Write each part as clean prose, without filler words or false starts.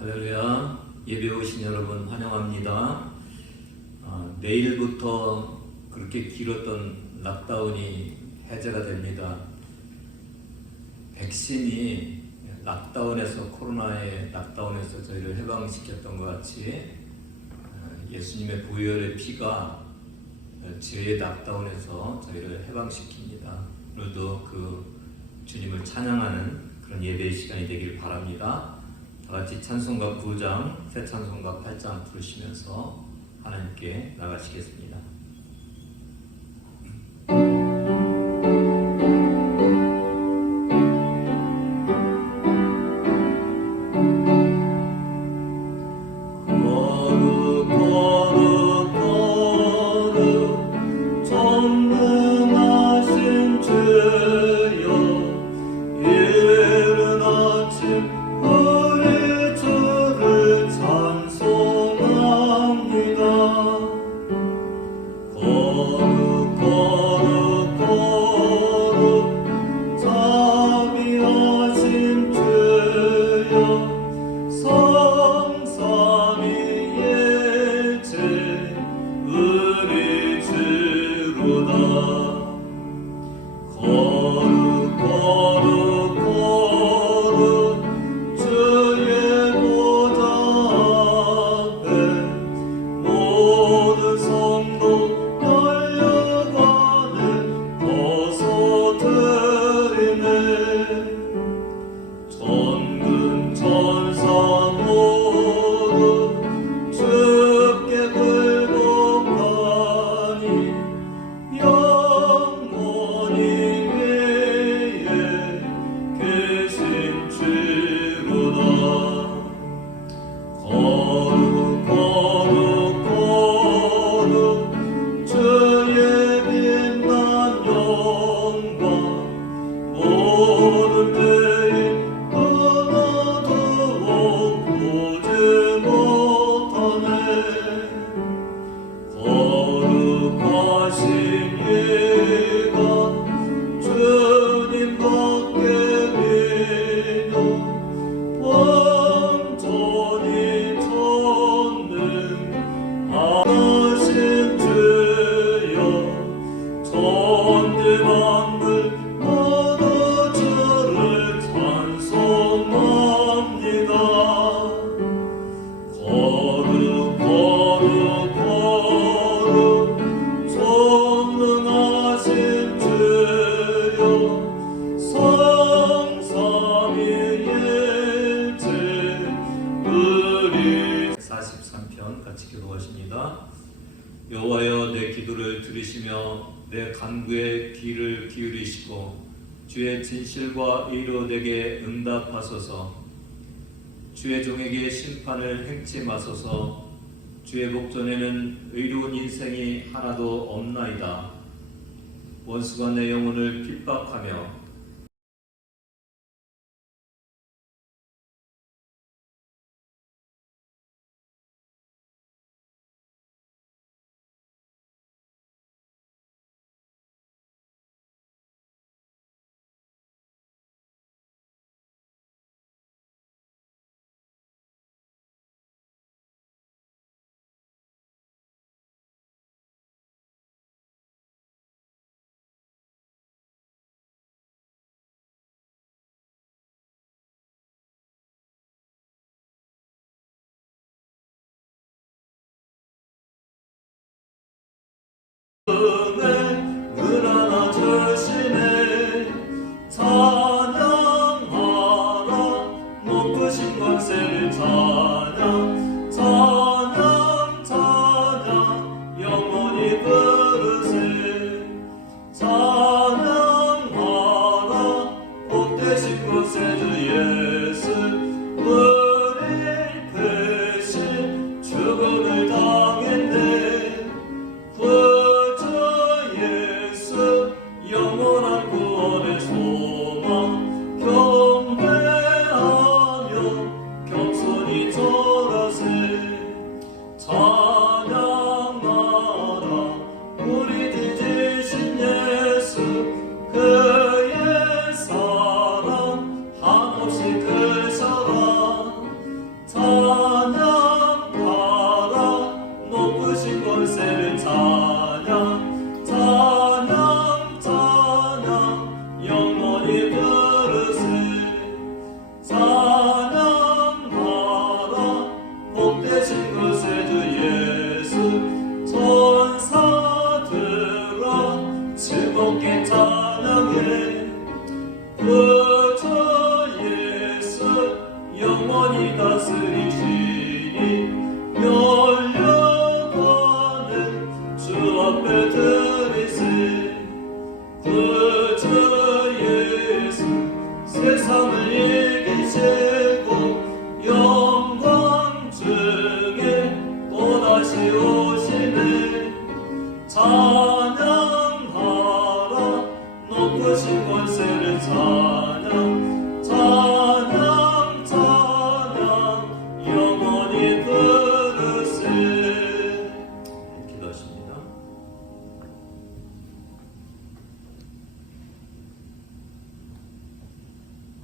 할렐루야. 예배 오신 여러분 환영합니다. 내일부터 그렇게 길었던 락다운이 해제가 됩니다. 백신이 코로나의 락다운에서 저희를 해방시켰던 것 같이 예수님의 보혈의 피가 죄의 락다운에서 저희를 해방시킵니다. 오늘도 그 주님을 찬양하는 그런 예배의 시간이 되길 바랍니다. 다같이 찬송가 9장, 새 찬송가 8장 부르시면서 하나님께 나가시겠습니다. 여호와여, 내 기도를 들으시며 내 간구에 귀를 기울이시고 주의 진실과 의로 내게 응답하소서. 주의 종에게 심판을 행치 마소서. 주의 목전에는 의로운 인생이 하나도 없나이다. 원수가 내 영혼을 핍박하며 늘 안아주시네. 찬양하라 높으신 권세를 찬양 찬양 찬양 영원히 부르세. 찬양하라 복되신 구세주 예수 우리 대신 죽음을 당했네. 영원한 구원의 소망 경배하며 겸손히 절하세. 찬양하라 우리 지지신 예수, 그의 사랑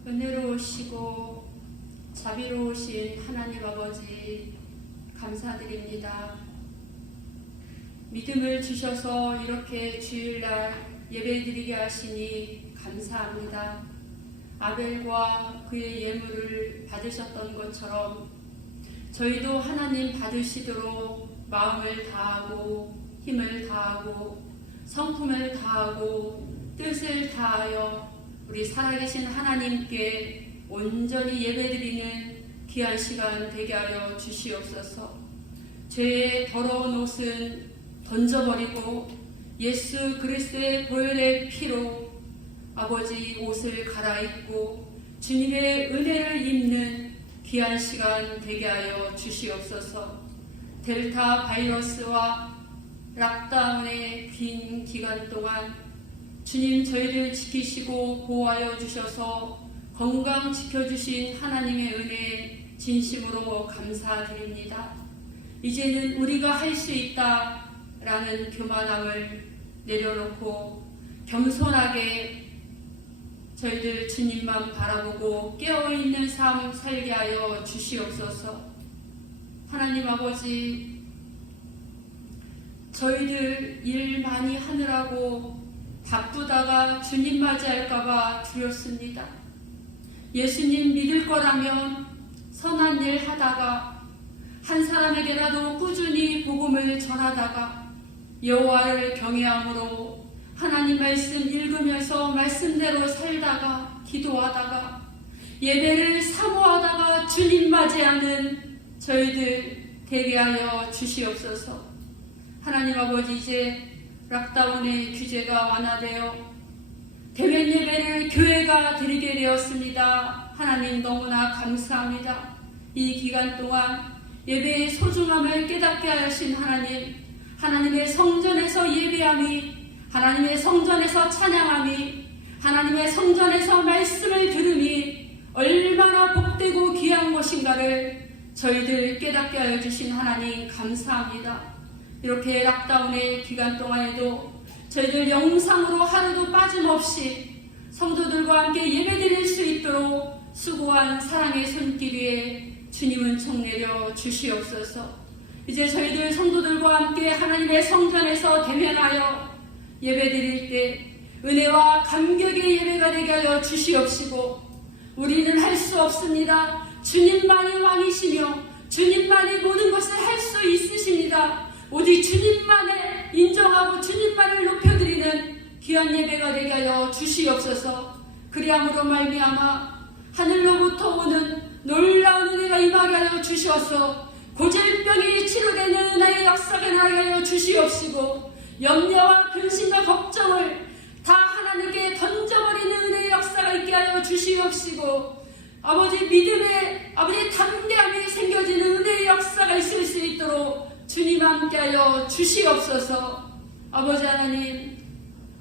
은혜로우시고 자비로우신 하나님 아버지 감사드립니다. 믿음을 주셔서 이렇게 주일날 예배드리게 하시니 감사합니다. 아벨과 그의 예물을 받으셨던 것처럼 저희도 하나님 받으시도록 마음을 다하고 힘을 다하고 성품을 다하고 뜻을 다하여 우리 살아계신 하나님께 온전히 예배드리는 귀한 시간 되게 하여 주시옵소서. 죄의 더러운 옷은 던져버리고 예수 그리스도의 보혈의 피로 아버지 옷을 갈아입고 주님의 은혜를 입는 귀한 시간 되게 하여 주시옵소서. 델타 바이러스와 락다운의 긴 기간 동안 주님 저희를 지키시고 보호하여 주셔서 건강 지켜주신 하나님의 은혜에 진심으로 감사드립니다. 이제는 우리가 할 수 있다라는 교만함을 내려놓고 겸손하게 저희들 주님만 바라보고 깨어있는 삶 살게 하여 주시옵소서. 하나님 아버지, 저희들 일 많이 하느라고 바쁘다가 주님 맞이할까봐 두렵습니다. 예수님 믿을 거라면 선한 일 하다가 한 사람에게라도 꾸준히 복음을 전하다가 여호와를 경외함으로 하나님 말씀 읽으면서 말씀대로 살다가 기도하다가 예배를 사모하다가 주님 맞이하는 저희들 되게 하여 주시옵소서. 하나님 아버지, 이제 락다운의 규제가 완화되어 대면 예배를 교회가 드리게 되었습니다. 하나님 너무나 감사합니다. 이 기간 동안 예배의 소중함을 깨닫게 하신 하나님, 하나님의 성전에서 예배함이, 하나님의 성전에서 찬양함이, 하나님의 성전에서 말씀을 들음이 얼마나 복되고 귀한 것인가를 저희들 깨닫게 하여 주신 하나님 감사합니다. 이렇게 락다운의 기간 동안에도 저희들 영상으로 하루도 빠짐없이 성도들과 함께 예배드릴 수 있도록 수고한 사랑의 손길 위에 주님은 총내려 주시옵소서. 이제 저희들 성도들과 함께 하나님의 성전에서 대면하여 예배드릴 때 은혜와 감격의 예배가 되게 하여 주시옵시고, 우리는 할 수 없습니다. 주님만이 왕이시며 주님만이 모든 것을 할 수 있으십니다. 오직 주님만을 인정하고 주님만을 높여드리는 귀한 예배가 되게 하여 주시옵소서. 그리함으로 말미암아 하늘로부터 오는 놀라운 은혜가 임하게 하여 주시옵소서. 고질병이 치료되는 은혜의 역사가 나게 하여 주시옵시고, 염려와 근심과 걱정을 다 하나님께 던져버리는 은혜의 역사가 있게 하여 주시옵시고, 아버지 믿음의 아버지 담대함이 생겨지는 은혜의 역사가 있을 수 있도록 주님 함께하여 주시옵소서. 아버지 하나님,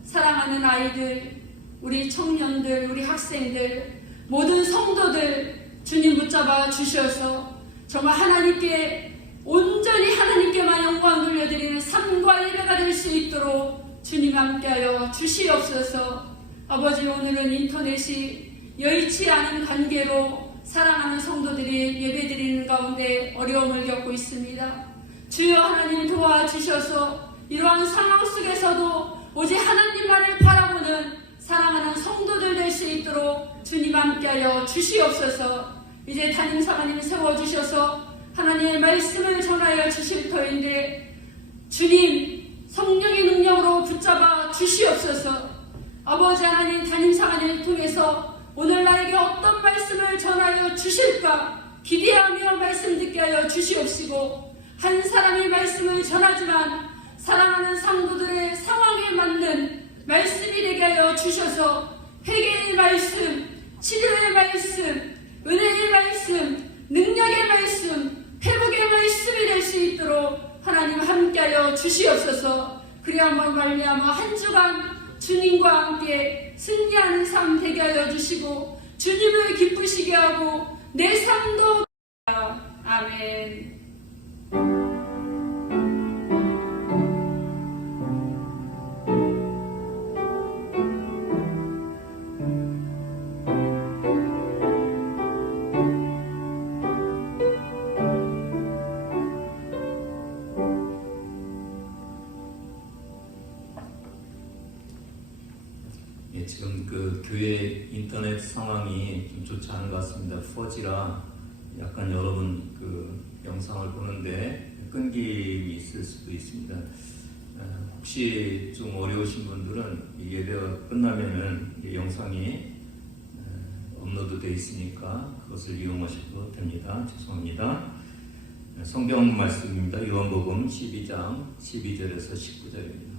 사랑하는 아이들, 우리 청년들, 우리 학생들, 모든 성도들 주님 붙잡아 주셔서 정말 하나님께 온전히 하나님께만 영광 돌려드리는 삶과 예배가 될 수 있도록 주님 함께하여 주시옵소서. 아버지, 오늘은 인터넷이 여의치 않은 관계로 사랑하는 성도들이 예배드리는 가운데 어려움을 겪고 있습니다. 주여 하나님 도와주셔서 이러한 상황 속에서도 오직 하나님만을 바라보는 사랑하는 성도들 될 수 있도록 주님 함께하여 주시옵소서. 이제 담임사관님 세워주셔서 하나님의 말씀을 전하여 주실 터인데 주님 성령의 능력으로 붙잡아 주시옵소서. 아버지 하나님, 담임사관님을 통해서 오늘 나에게 어떤 말씀을 전하여 주실까 기대하며 말씀 듣게 하여 주시옵시고, 한 사람이 말씀을 전하지만 사랑하는 성도들의 상황에 맞는 말씀이 되게 하여 주셔서 회개의 말씀, 치료의 말씀, 은혜의 말씀, 능력의 말씀, 회복의 말씀이 될 수 있도록 하나님 함께하여 주시옵소서. 그래야만 말미암아 한 주간 주님과 함께 승리하는 삶 되게 하여 주시고 주님을 기쁘시게 하고 내 삶도 아멘. 영상이 좀 좋지 않은 것 같습니다. 4G라 약간 여러분 그 영상을 보는데 끊김이 있을 수도 있습니다. 혹시 좀 어려우신 분들은 이 예배가 끝나면은 이 영상이 업로드되어 있으니까 그것을 이용하셔도 됩니다. 죄송합니다. 성경 말씀입니다. 요한복음 12장 12절에서 19절입니다.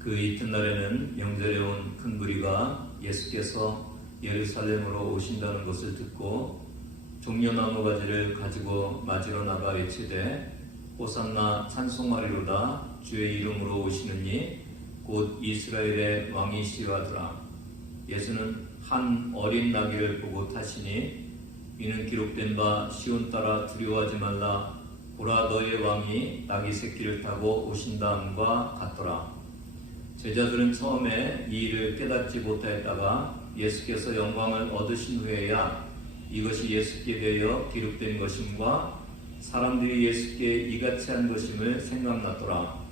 그 이튿날에는 명절에 온 큰 무리가 예수께서 예루살렘으로 오신다는 것을 듣고 종려나무 가지를 가지고 맞으러 나가 외치되 호산나 찬송하리로다 주의 이름으로 오시는 이 곧 이스라엘의 왕이시여 하더라. 예수는 한 어린 나귀를 보고 타시니 이는 기록된 바 시온 따라 두려워하지 말라 보라 너의 왕이 나귀 새끼를 타고 오신다함과 같더라. 제자들은 처음에 이 일을 깨닫지 못하였다가 예수께서 영광을 얻으신 후에야 이것이 예수께 대하여 기록된 것임과 사람들이 예수께 이같이 한 것임을 생각났더라.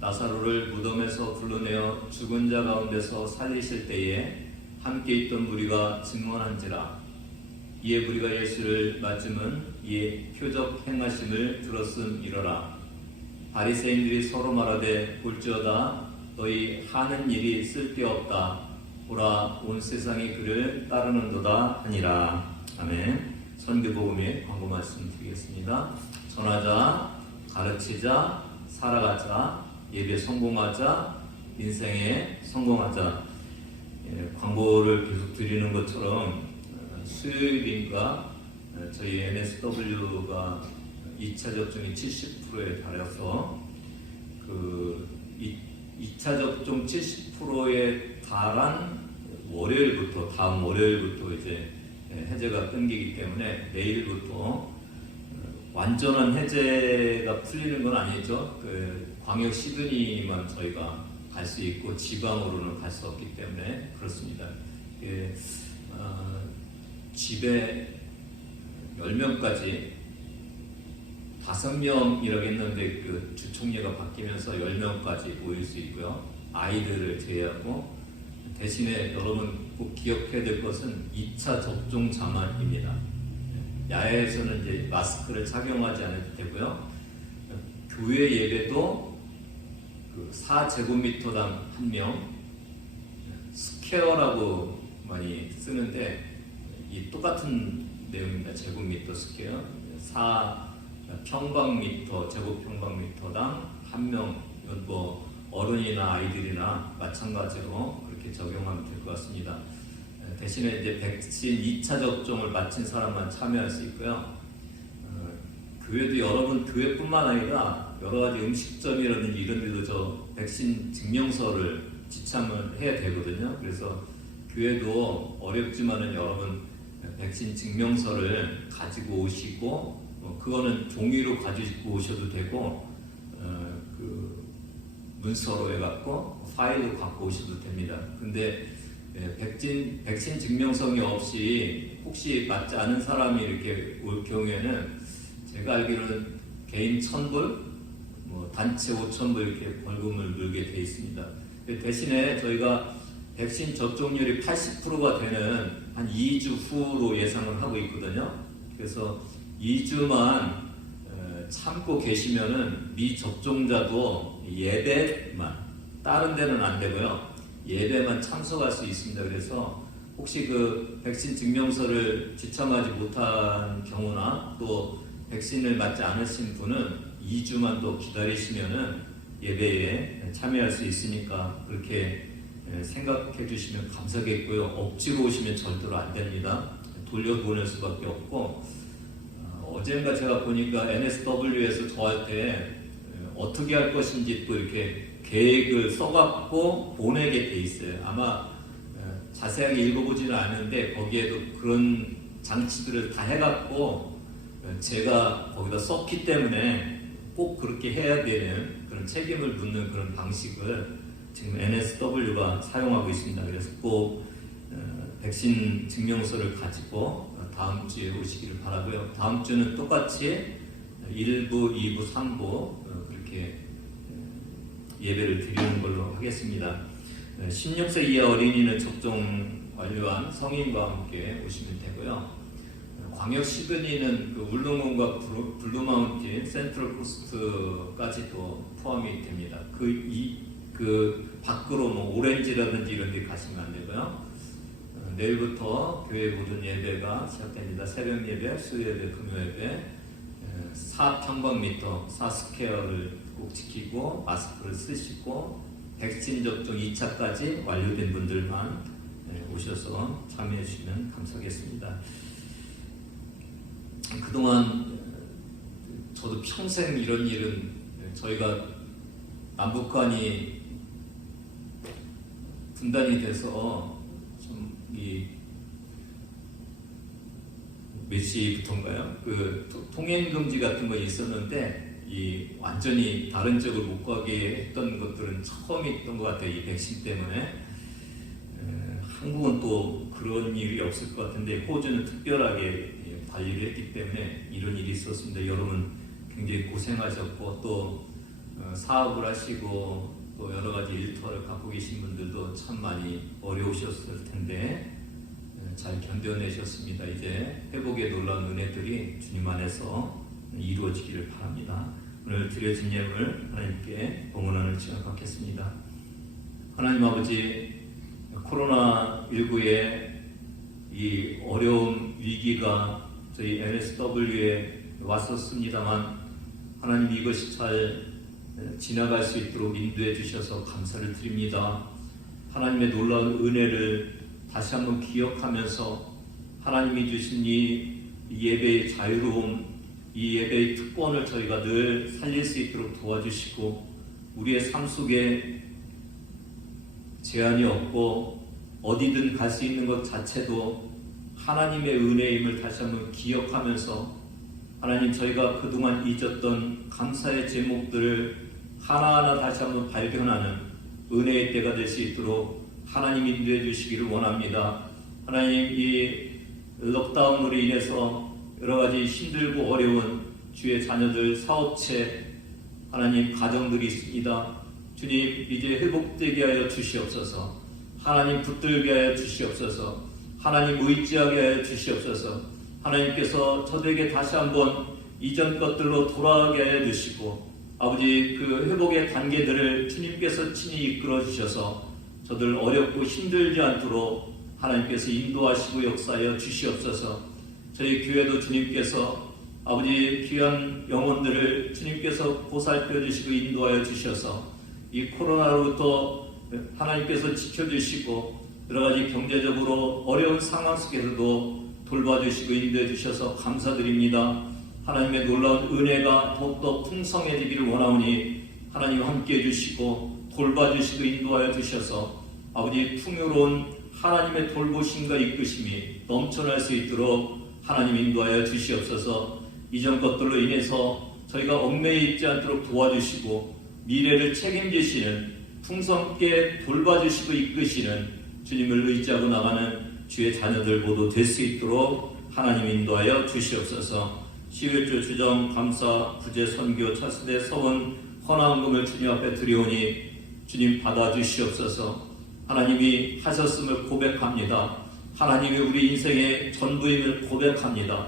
나사로를 무덤에서 불러내어 죽은 자 가운데서 살리실 때에 함께 있던 무리가 증언한지라. 이에 무리가 예수를 맞음은 이에 표적 행하심을 들었음이러라. 바리새인들이 서로 말하되 볼지어다 너희 하는 일이 쓸데없다. 보라 온 세상이 그를 따르는도다 하니라. 아멘. 선교복음의 광고 말씀 드리겠습니다. 전하자, 가르치자, 살아가자, 예배 성공하자, 인생에 성공하자. 광고를 계속 드리는 것처럼 수요일인가 저희 NSW가 2차 접종이 70%에 달해서 그 2차 접종 70%에 달한 월요일부터 다음 월요일부터 이제 해제가 끊기기 때문에 내일부터 완전한 해제가 풀리는 건 아니죠. 그 광역 시드니만 저희가 갈 수 있고 지방으로는 갈 수 없기 때문에 그렇습니다. 집에 10명까지 5명이라고 했는데 그 주총리가 바뀌면서 10명까지 모일 수 있고요. 아이들을 제외하고 대신에 여러분 꼭 기억해야 될 것은 2차 접종자만입니다. 야외에서는 이제 마스크를 착용하지 않아도 되고요. 교회 예배도 그 4제곱미터당 1명 스퀘어라고 많이 쓰는데 이 똑같은 내용입니다. 제곱미터 스퀘어 4평방미터 제곱평방미터당 1명. 이건 뭐 어른이나 아이들이나 마찬가지로 그렇게 적용하면 될 것 같습니다. 대신에 이제 백신 2차 접종을 마친 사람만 참여할 수 있고요. 교회도 여러분 교회뿐만 아니라 여러 가지 음식점이라든지 이런 데도 저 백신 증명서를 지참을 해야 되거든요. 그래서 교회도 어렵지만은 여러분 백신 증명서를 가지고 오시고 그거는 종이로 가지고 오셔도 되고 그 문서로 해갖고 파일로 갖고 오셔도 됩니다. 근데 백신 증명성이 없이 혹시 맞지 않은 사람이 이렇게 올 경우에는 제가 알기로는 개인 1,000불, 뭐 단체 5,000불 이렇게 벌금을 물게 돼 있습니다. 대신에 저희가 백신 접종률이 80%가 되는 한 2주 후로 예상을 하고 있거든요. 그래서 2주만 참고 계시면은 미접종자도 예배만, 다른 데는 안 되고요. 예배만 참석할 수 있습니다. 그래서 혹시 그 백신 증명서를 지참하지 못한 경우나 또 백신을 맞지 않으신 분은 2주만 더 기다리시면은 예배에 참여할 수 있으니까 그렇게 생각해 주시면 감사하겠고요. 억지로 오시면 절대로 안 됩니다. 돌려보낼 수밖에 없고 어젠가 제가 보니까 NSW에서 저한테 어떻게 할 것인지 또 이렇게 계획을 써갖고 보내게 돼 있어요. 아마 자세하게 읽어보지는 않은데 거기에도 그런 장치들을 다 해갖고 제가 거기다 썼기 때문에 꼭 그렇게 해야 되는 그런 책임을 묻는 그런 방식을 지금 NSW가 사용하고 있습니다. 그래서 꼭 백신 증명서를 가지고 다음 주에 오시기를 바라고요. 다음 주는 똑같이 1부, 2부, 3부 그렇게 예배를 드리는 걸로 하겠습니다. 16세 이하 어린이는 접종 완료한 성인과 함께 오시면 되고요. 광역 시드니는 그 울릉도과 블루마운틴, 센트럴 코스트까지도 포함이 됩니다. 그 밖으로 뭐 오렌지라든지 이런 데 가시면 안 되고요. 내일부터 교회 모든 예배가 시작됩니다. 새벽 예배, 수요 예배, 금요 예배, 4평방미터, 4스퀘어를 꼭 지키고 마스크를 쓰시고 백신 접종 2차까지 완료된 분들만 오셔서 참여해 주시면 감사하겠습니다. 그동안 저도 평생 이런 일은 저희가 남북한이 분단이 돼서 좀 몇 시부터인가요? 그 통행 금지 같은 거 있었는데 완전히 다른 쪽을 못 가게 했던 것들은 처음 있던 것 같아요. 이 백신 때문에. 한국은 또 그런 일이 없을 것 같은데 호주는 특별하게 관리를 했기 때문에 이런 일이 있었습니다. 여러분 굉장히 고생하셨고 또 사업을 하시고 또 여러 가지 일터를 갖고 계신 분들도 참 많이 어려우셨을 텐데 잘 견뎌내셨습니다. 이제 회복의 놀라운 은혜들이 주님 안에서 이루어지기를 바랍니다. 오늘 드려진 예물 하나님께 봉헌하는 시간 갖겠습니다. 하나님 아버지, 코로나19의 이 어려운 위기가 저희 NSW에 왔었습니다만 하나님 이것이 잘 지나갈 수 있도록 인도해 주셔서 감사를 드립니다. 하나님의 놀라운 은혜를 다시 한번 기억하면서 하나님이 주신 이 예배의 자유로움, 이 예배의 특권을 저희가 늘 살릴 수 있도록 도와주시고 우리의 삶 속에 제한이 없고 어디든 갈 수 있는 것 자체도 하나님의 은혜임을 다시 한번 기억하면서 하나님 저희가 그동안 잊었던 감사의 제목들을 하나하나 다시 한번 발견하는 은혜의 때가 될 수 있도록 하나님 인도해 주시기를 원합니다. 하나님 이 록다운으로 인해서 여러 가지 힘들고 어려운 주의 자녀들 사업체 하나님 가정들이 있습니다. 주님 이제 회복되게 하여 주시옵소서. 하나님 붙들게 하여 주시옵소서. 하나님 의지하게 하여 주시옵소서. 하나님께서 저들에게 다시 한번 이전 것들로 돌아가게 하여 주시고 아버지 그 회복의 단계들을 주님께서 친히 이끌어 주셔서 저들 어렵고 힘들지 않도록 하나님께서 인도하시고 역사하여 주시옵소서. 저희 교회도 주님께서 아버지 귀한 영혼들을 주님께서 보살펴 주시고 인도하여 주셔서 이 코로나로부터 하나님께서 지켜주시고 여러 가지 경제적으로 어려운 상황 속에서도 돌봐주시고 인도해 주셔서 감사드립니다. 하나님의 놀라운 은혜가 더욱더 풍성해지기를 원하오니 하나님 함께해 주시고 돌봐주시고 인도하여 주셔서 아버지 풍요로운 하나님의 돌보심과 이끄심이 넘쳐날 수 있도록 하나님 인도하여 주시옵소서. 이전 것들로 인해서 저희가 얽매여 있지 않도록 도와주시고 미래를 책임지시는 풍성하게 돌봐주시고 이끄시는 주님을 의지하고 나가는 주의 자녀들 모두 될 수 있도록 하나님 인도하여 주시옵소서. 11조 주정 감사 구제 선교 차세대 서원 헌화금을 주님 앞에 드리오니 주님 받아주시옵소서. 하나님이 하셨음을 고백합니다. 하나님이 우리 인생의 전부임을 고백합니다.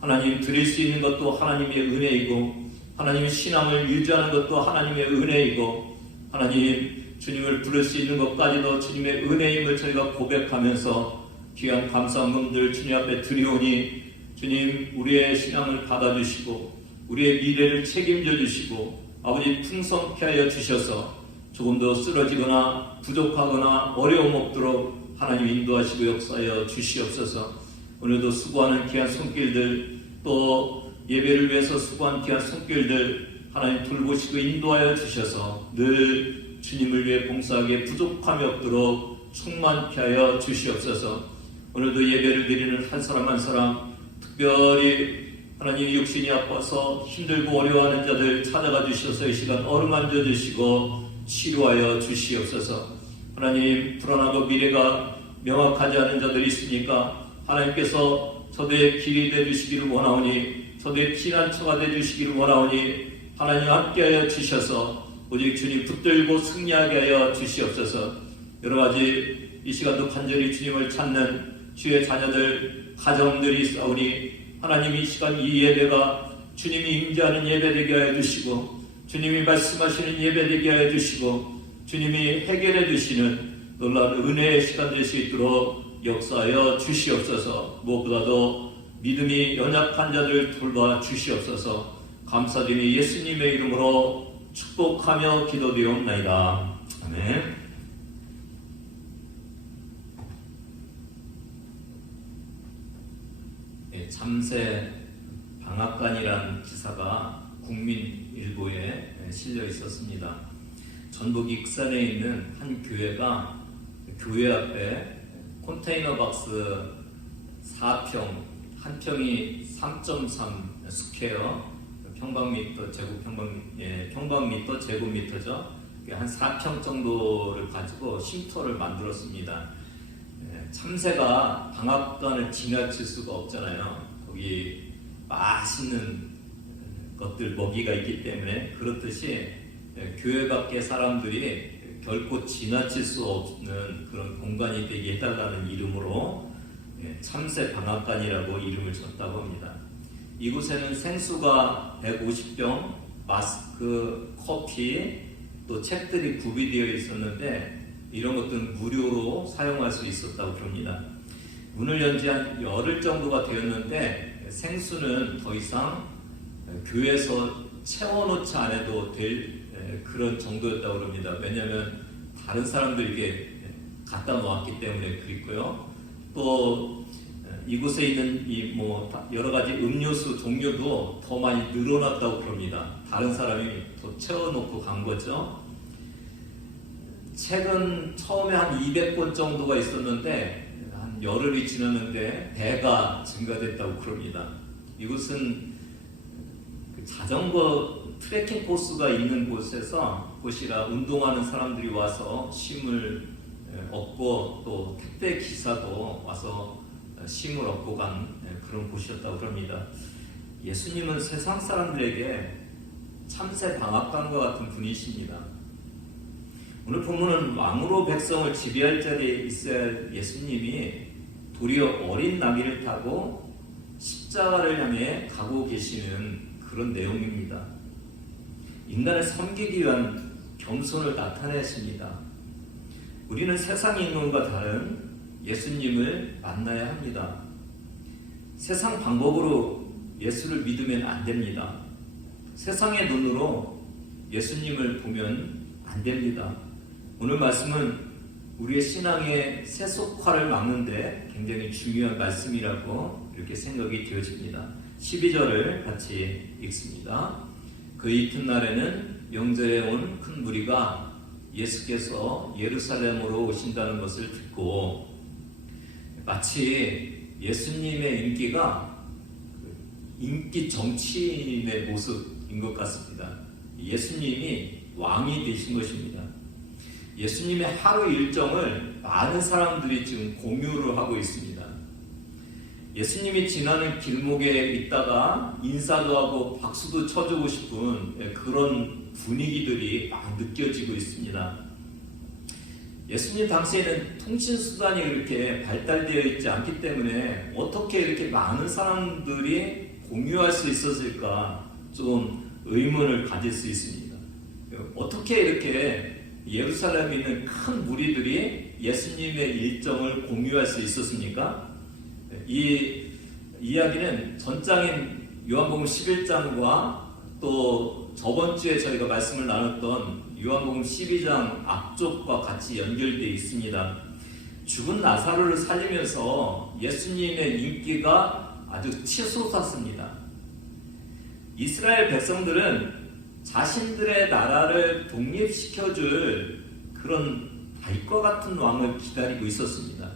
하나님 드릴 수 있는 것도 하나님의 은혜이고 하나님의 신앙을 유지하는 것도 하나님의 은혜이고 하나님 주님을 부를 수 있는 것까지도 주님의 은혜임을 저희가 고백하면서 귀한 감사함들 주님 앞에 드리오니 주님 우리의 신앙을 받아주시고 우리의 미래를 책임져 주시고 아버지 풍성케 하여 주셔서 조금 더 쓰러지거나 부족하거나 어려움 없도록 하나님 인도하시고 역사하여 주시옵소서. 오늘도 수고하는 귀한 손길들 또 예배를 위해서 수고한 귀한 손길들 하나님 돌보시고 인도하여 주셔서 늘 주님을 위해 봉사하기에 부족함이 없도록 충만케 하여 주시옵소서. 오늘도 예배를 드리는 한 사람 한 사람 특별히 하나님 육신이 아파서 힘들고 어려워하는 자들 찾아가 주셔서 이 시간 어루만져 주시고 치료하여 주시옵소서. 하나님 불안하고 미래가 명확하지 않은 자들이 있으니까 하나님께서 저들의 길이 되주시기를 원하오니 저들의 피난처가 되주시기를 원하오니 하나님 함께하여 주셔서 오직 주님 붙들고 승리하게 하여 주시옵소서. 여러가지 이 시간도 간절히 주님을 찾는 주의 자녀들, 가정들이 있사오니 하나님 이 시간 이 예배가 주님이 임재하는 예배 되게 하여 주시고 주님이 말씀하시는 예배 되게 하여 주시고 주님이 해결해 주시는 놀라운 은혜의 시간 될 수 있도록 역사하여 주시옵소서. 무엇보다도 믿음이 연약한 자들 돌봐 주시옵소서. 감사드리며 예수님의 이름으로 축복하며 기도드리옵나이다. 아멘. 참새 방앗간이라는 기사가 국민일보에 실려 있었습니다. 전북 익산에 있는 한 교회가 교회 앞에 컨테이너 박스 4평, 한 평이 3.3 스퀘어 평방미터 평방미터 제곱미터죠. 한 4평 정도를 가지고 쉼터를 만들었습니다. 참새가 방앗간을 지나칠 수가 없잖아요. 거기 맛있는 것들 먹이가 있기 때문에 그렇듯이 교회 밖의 사람들이 결코 지나칠 수 없는 그런 공간이 되게 해달라는 이름으로 참새 방앗간이라고 이름을 줬다고 합니다. 이곳에는 생수가 150병, 마스크, 커피, 또 책들이 구비되어 있었는데 이런 것들은 무료로 사용할 수 있었다고 그럽니다. 문을 연 지 한 열흘 정도가 되었는데 생수는 더 이상 교회에서 채워놓지 않아도 될 그런 정도였다고 그럽니다. 왜냐하면 다른 사람들에게 갖다 놓았기 때문에 그랬고요. 또 이곳에 있는 여러 가지 음료수 종류도 더 많이 늘어났다고 그럽니다. 다른 사람이 더 채워놓고 간 거죠. 책은 처음에 한 200권 정도가 있었는데 한 열흘이 지났는데 배가 증가됐다고 그럽니다. 이곳은 자전거 트레킹 코스가 있는 곳이라 운동하는 사람들이 와서 쉼을 얻고 또 택배 기사도 와서 쉼을 얻고 간 그런 곳이었다고 그럽니다. 예수님은 세상 사람들에게 참새 방앗간과 같은 분이십니다. 오늘 본문은 왕으로 백성을 지배할 자리에 있어야 할 예수님이 도리어 어린 나귀를 타고 십자가를 향해 가고 계시는 그런 내용입니다. 인간을 섬기기 위한 겸손을 나타내십니다. 우리는 세상에 있는 것과 다른 예수님을 만나야 합니다. 세상 방법으로 예수를 믿으면 안 됩니다. 세상의 눈으로 예수님을 보면 안 됩니다. 오늘 말씀은 우리의 신앙의 세속화를 막는데 굉장히 중요한 말씀이라고 이렇게 생각이 되어집니다. 12절을 같이 읽습니다. 그 이튿날에는 명절에 온 큰 무리가 예수께서 예루살렘으로 오신다는 것을 듣고 마치 예수님의 인기가 인기 정치인의 모습인 것 같습니다. 예수님이 왕이 되신 것입니다. 예수님의 하루 일정을 많은 사람들이 지금 공유를 하고 있습니다. 예수님이 지나는 길목에 있다가 인사도 하고 박수도 쳐주고 싶은 그런 분위기들이 막 느껴지고 있습니다. 예수님 당시에는 통신수단이 그렇게 발달되어 있지 않기 때문에 어떻게 이렇게 많은 사람들이 공유할 수 있었을까 좀 의문을 가질 수 있습니다. 어떻게 이렇게 예루살렘에 있는 큰 무리들이 예수님의 일정을 공유할 수 있었습니까? 이 이야기는 전장인 요한복음 11장과 또 저번 주에 저희가 말씀을 나눴던 요한복음 12장 앞쪽과 같이 연결되어 있습니다. 죽은 나사로를 살리면서 예수님의 인기가 아주 치솟았습니다. 이스라엘 백성들은 자신들의 나라를 독립시켜줄 그런 다윗과 같은 왕을 기다리고 있었습니다.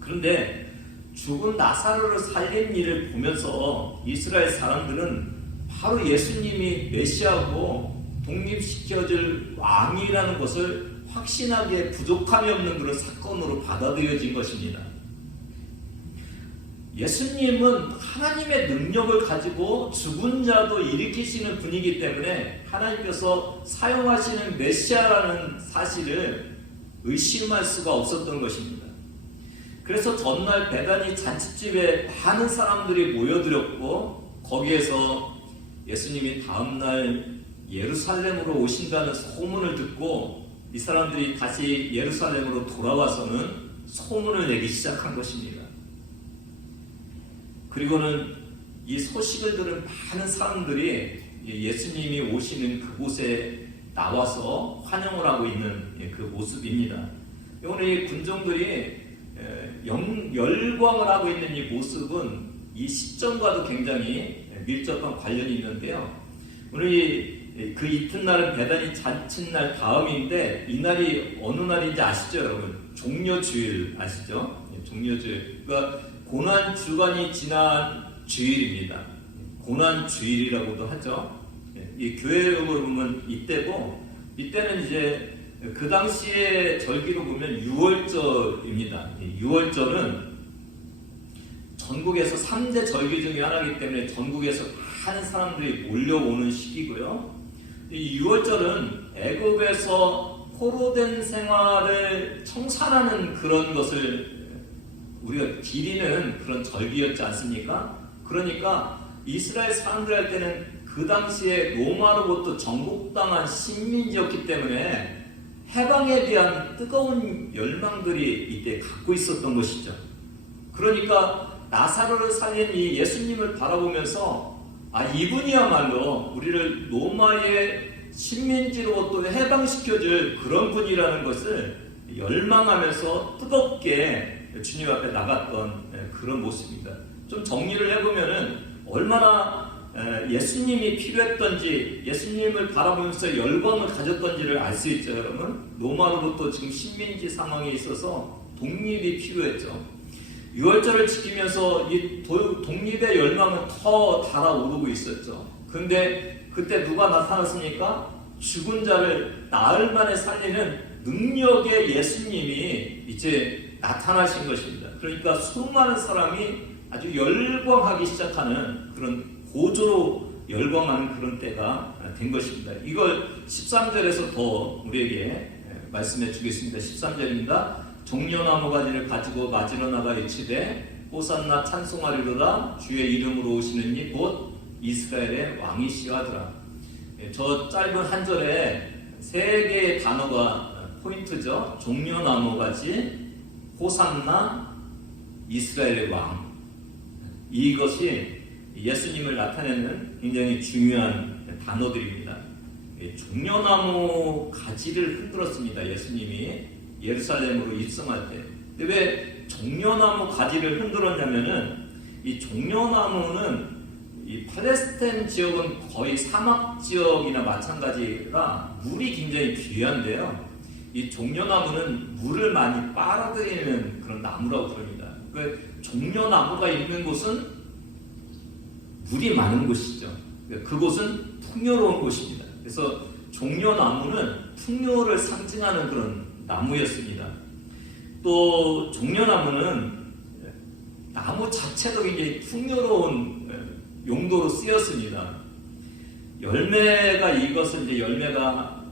그런데 죽은 나사로를 살린 일을 보면서 이스라엘 사람들은 바로 예수님이 메시아고 독립시켜줄 왕이라는 것을 확신하기에 부족함이 없는 그런 사건으로 받아들여진 것입니다. 예수님은 하나님의 능력을 가지고 죽은 자도 일으키시는 분이기 때문에 하나님께서 사용하시는 메시아라는 사실을 의심할 수가 없었던 것입니다. 그래서 전날 베다니 잔치집에 많은 사람들이 모여들었고 거기에서 예수님이 다음날 예루살렘으로 오신다는 소문을 듣고 이 사람들이 다시 예루살렘으로 돌아와서는 소문을 내기 시작한 것입니다. 그리고는 이 소식을 들은 많은 사람들이 예수님이 오시는 그곳에 나와서 환영을 하고 있는 그 모습입니다. 오늘 이 군종들이 열광을 하고 있는 이 모습은 이 시점과도 굉장히 밀접한 관련이 있는데요. 오늘 그 이튿날은 베다니 잔칫날 다음인데 이 날이 어느 날인지 아시죠, 여러분? 종려주일 아시죠? 종려주일. 그러니까 고난 주간이 지난 주일입니다. 고난 주일이라고도 하죠. 이 교회용어로 보면 이때고, 이때는 이제 그 당시에 절기로 보면 유월절입니다. 유월절은 전국에서 3대 절기 중에 하나이기 때문에 전국에서 많은 사람들이 몰려오는 시기고요. 이 유월절은 애굽에서 포로된 생활을 청산하는 그런 것을 우리가 기리는 그런 절기였지 않습니까? 그러니까 이스라엘 사람들 할 때는 그 당시에 로마로부터 정복당한 식민지였기 때문에 해방에 대한 뜨거운 열망들이 이때 갖고 있었던 것이죠. 그러니까 나사로를 살린 이 예수님을 바라보면서 이분이야말로 우리를 로마의 식민지로부터 해방시켜줄 그런 분이라는 것을 열망하면서 뜨겁게 주님 앞에 나갔던 그런 모습입니다. 좀 정리를 해보면은 얼마나 예수님이 필요했던지, 예수님을 바라보면서 열광을 가졌던지를 알 수 있죠, 여러분. 로마로부터 지금 식민지 상황에 있어서 독립이 필요했죠. 유월절을 지키면서 이 독립의 열망은 더 달아오르고 있었죠. 근데 그때 누가 나타났습니까? 죽은 자를 나흘 만에 살리는 능력의 예수님이 이제 나타나신 것입니다. 그러니까 수많은 사람이 아주 열광하기 시작하는 그런 고조로 열광하는 그런 때가 된 것입니다. 이걸 13절에서 더 우리에게 말씀해 주겠습니다. 13절입니다. 종려나무 가지를 가지고 맞으러 나가 이르되 호산나 찬송하리로다 주의 이름으로 오시는 이 곧 이스라엘의 왕이시여 하더라. 저 짧은 한 절에 세 개의 단어가 포인트죠. 종려나무 가지, 호산나, 이스라엘의 왕. 이것이 예수님을 나타내는 굉장히 중요한 단어들입니다. 종려나무 가지를 흔들었습니다. 예수님이 예루살렘으로 입성할 때. 근데 왜 종려나무 가지를 흔들었냐면은 이 종려나무는 이 팔레스타인 지역은 거의 사막 지역이나 마찬가지라 물이 굉장히 귀한데요. 이 종려나무는 물을 많이 빨아들이는 그런 나무라고 부릅니다. 종려나무가 있는 곳은 물이 많은 곳이죠. 그곳은 풍요로운 곳입니다. 그래서 종려나무는 풍요를 상징하는 그런 나무였습니다. 또 종려나무는 나무 자체도 굉장히 풍요로운 용도로 쓰였습니다. 열매가 익어서 이제 열매가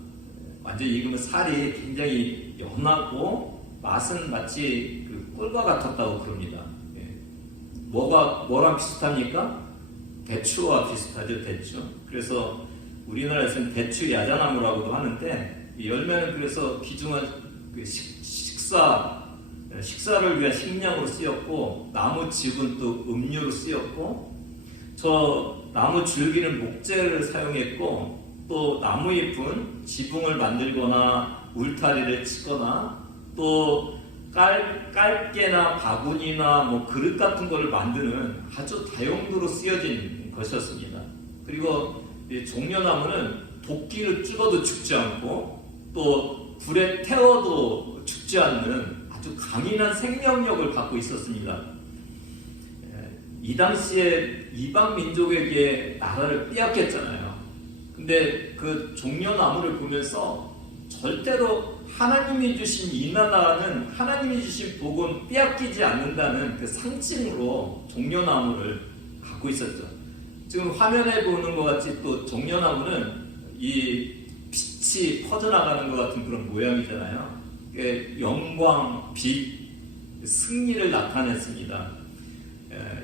완전히 익으면 살이 굉장히 연하고 맛은 마치 그 꿀과 같았다고 그럽니다. 뭐랑 비슷합니까? 대추와 비슷하죠, 대추. 그래서 우리나라에서는 대추 야자나무라고도 하는데 이 열매는 그래서 귀중한 식사를 위한 식량으로 쓰였고 나무 즙은 또 음료로 쓰였고 저 나무 줄기는 목재를 사용했고 또 나무 잎은 지붕을 만들거나 울타리를 치거나 또 깔개나 바구니나 뭐 그릇 같은 것을 만드는 아주 다용도로 쓰여진 것이었습니다. 그리고 이 종려나무는 도끼를 찍어도 죽지 않고 또 불에 태워도 죽지 않는 아주 강인한 생명력을 갖고 있었습니다. 이 당시에 이방 민족에게 나라를 빼앗겼잖아요. 근데 그 종려나무를 보면서 절대로 하나님이 주신 이 나라는 하나님이 주신 복은 빼앗기지 않는다는 그 상징으로 종려나무를 갖고 있었죠. 지금 화면에 보는 것 같이 또 종려나무는 이 빛이 퍼져나가는 것 같은 그런 모양이잖아요. 영광, 빛, 승리를 나타냈습니다.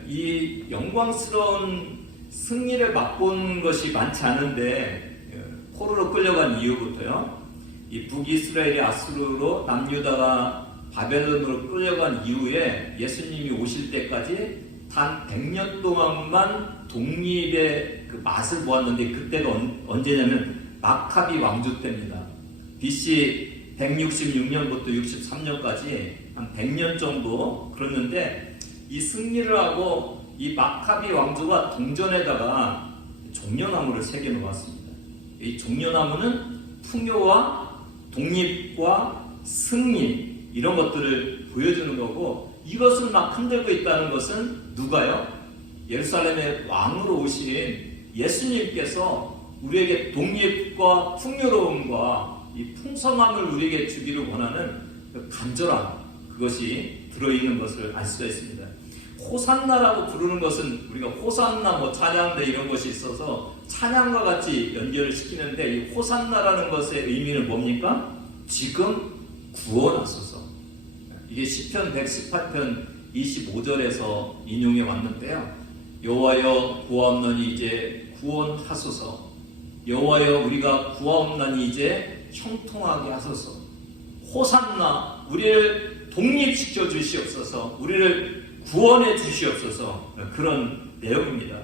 이 영광스러운 승리를 맛본 것이 많지 않은데 포로로 끌려간 이후부터요, 이 북이스라엘이 아수르로, 남유다가 바벨론으로 끌려간 이후에 예수님이 오실 때까지 단 100년 동안만 독립의 그 맛을 보았는데, 그때가 언제냐면 마카비 왕조 때입니다. BC 166년부터 63년까지 한 100년 정도 그랬는데, 이 승리를 하고 이 마카비 왕조가 동전에다가 종려나무를 새겨 놓았습니다. 이 종려나무는 풍요와 독립과 승리, 이런 것들을 보여주는 거고, 이것을 막 흔들고 있다는 것은 누가요? 예루살렘의 왕으로 오신 예수님께서 우리에게 독립과 풍요로움과 이 풍성함을 우리에게 주기를 원하는 그 간절함, 그것이 들어있는 것을 알 수가 있습니다. 호산나라고 부르는 것은 우리가 호산나, 찬양대 이런 것이 있어서 찬양과 같이 연결을 시키는데, 이 호산나라는 것의 의미는 뭡니까? 지금 구원하소서. 이게 시편 118편 25절에서 인용해 왔는데요, 여호와여 구하옵나니 이제 구원하소서. 여호와여 우리가 구하옵나니 이제 형통하게 하소서. 호산나, 우리를 독립시켜 주시옵소서. 우리를 구원해 주시옵소서. 그런 내용입니다.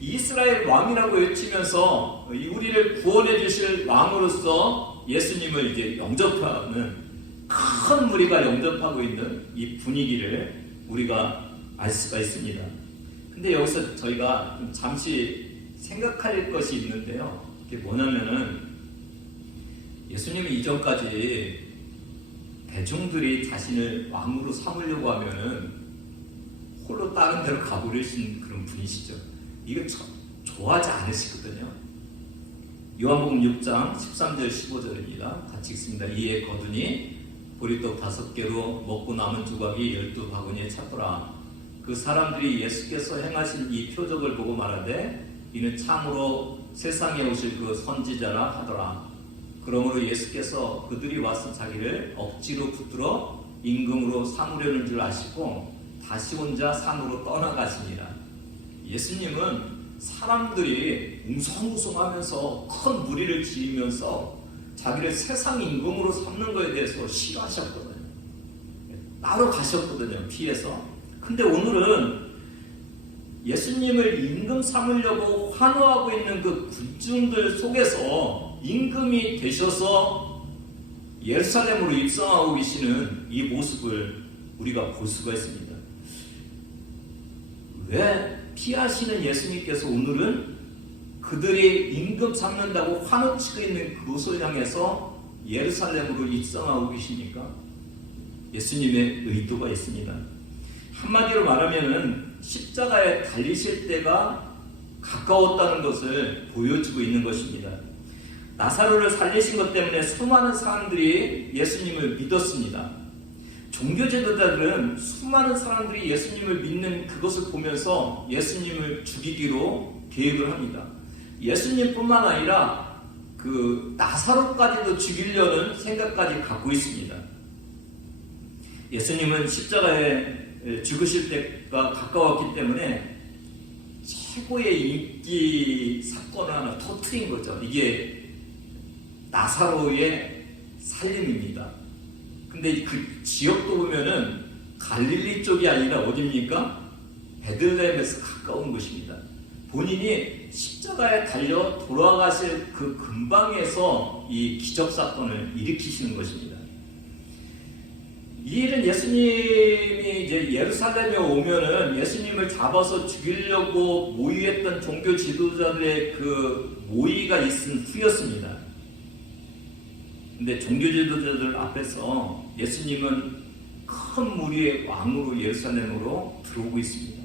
이스라엘 왕이라고 외치면서 우리를 구원해 주실 왕으로서 예수님을 이제 영접하는, 큰 무리가 영접하고 있는 이 분위기를 우리가 알 수가 있습니다. 근데 여기서 저희가 좀 잠시 생각할 것이 있는데요, 그게 뭐냐면은, 예수님이 이전까지 대중들이 자신을 왕으로 삼으려고 하면은 홀로 다른 데로 가버리신 그런 분이시죠. 이거 좋아하지 않으시거든요. 요한복음 6장 13절 15절입니다. 같이 읽습니다. 이에 거두니 보리떡 5개로 먹고 남은 조각이 12바구니에 찼더라. 그 사람들이 예수께서 행하신 이 표적을 보고 말하되 이는 참으로 세상에 오실 그 선지자라 하더라. 그러므로 예수께서 그들이 와서 자기를 억지로 붙들어 임금으로 삼으려는 줄 아시고 다시 혼자 산으로 떠나가시니라. 예수님은 사람들이 웅성웅성하면서 큰 무리를 지으면서 자기를 세상 임금으로 삼는 것에 대해서 싫어하셨거든요. 따로 가셨거든요, 피해서. 근데 오늘은 예수님을 임금 삼으려고 환호하고 있는 그 군중들 속에서 임금이 되셔서 예루살렘으로 입성하고 계시는 이 모습을 우리가 볼 수가 있습니다. 왜 피하시는 예수님께서 오늘은 그들이 임금 삼는다고 환호치고 있는 그곳을 향해서 예루살렘으로 입성하고 계십니까? 예수님의 의도가 있습니다. 한마디로 말하면은 십자가에 달리실 때가 가까웠다는 것을 보여주고 있는 것입니다. 나사로를 살리신 것 때문에 수많은 사람들이 예수님을 믿었습니다. 종교 지도자들은 수많은 사람들이 예수님을 믿는 그것을 보면서 예수님을 죽이기로 계획을 합니다. 예수님뿐만 아니라 그 나사로까지도 죽이려는 생각까지 갖고 있습니다. 예수님은 십자가에 죽으실 때가 가까웠기 때문에 최고의 인기 사건을 하나 터뜨린 거죠. 이게 나사로의 살림입니다. 근데 그 지역도 보면은 갈릴리 쪽이 아니라 어디입니까? 베들레헴에서 가까운 곳입니다. 본인이 십자가에 달려 돌아가실 그 근방에서 이 기적 사건을 일으키시는 것입니다. 이 일은 예수님이 이제 예루살렘에 오면은 예수님을 잡아서 죽이려고 모의했던 종교 지도자들의 그 모의가 있은 후였습니다. 근데 종교 지도자들 앞에서 예수님은 큰 무리의 왕으로 예루살렘으로 들어오고 있습니다.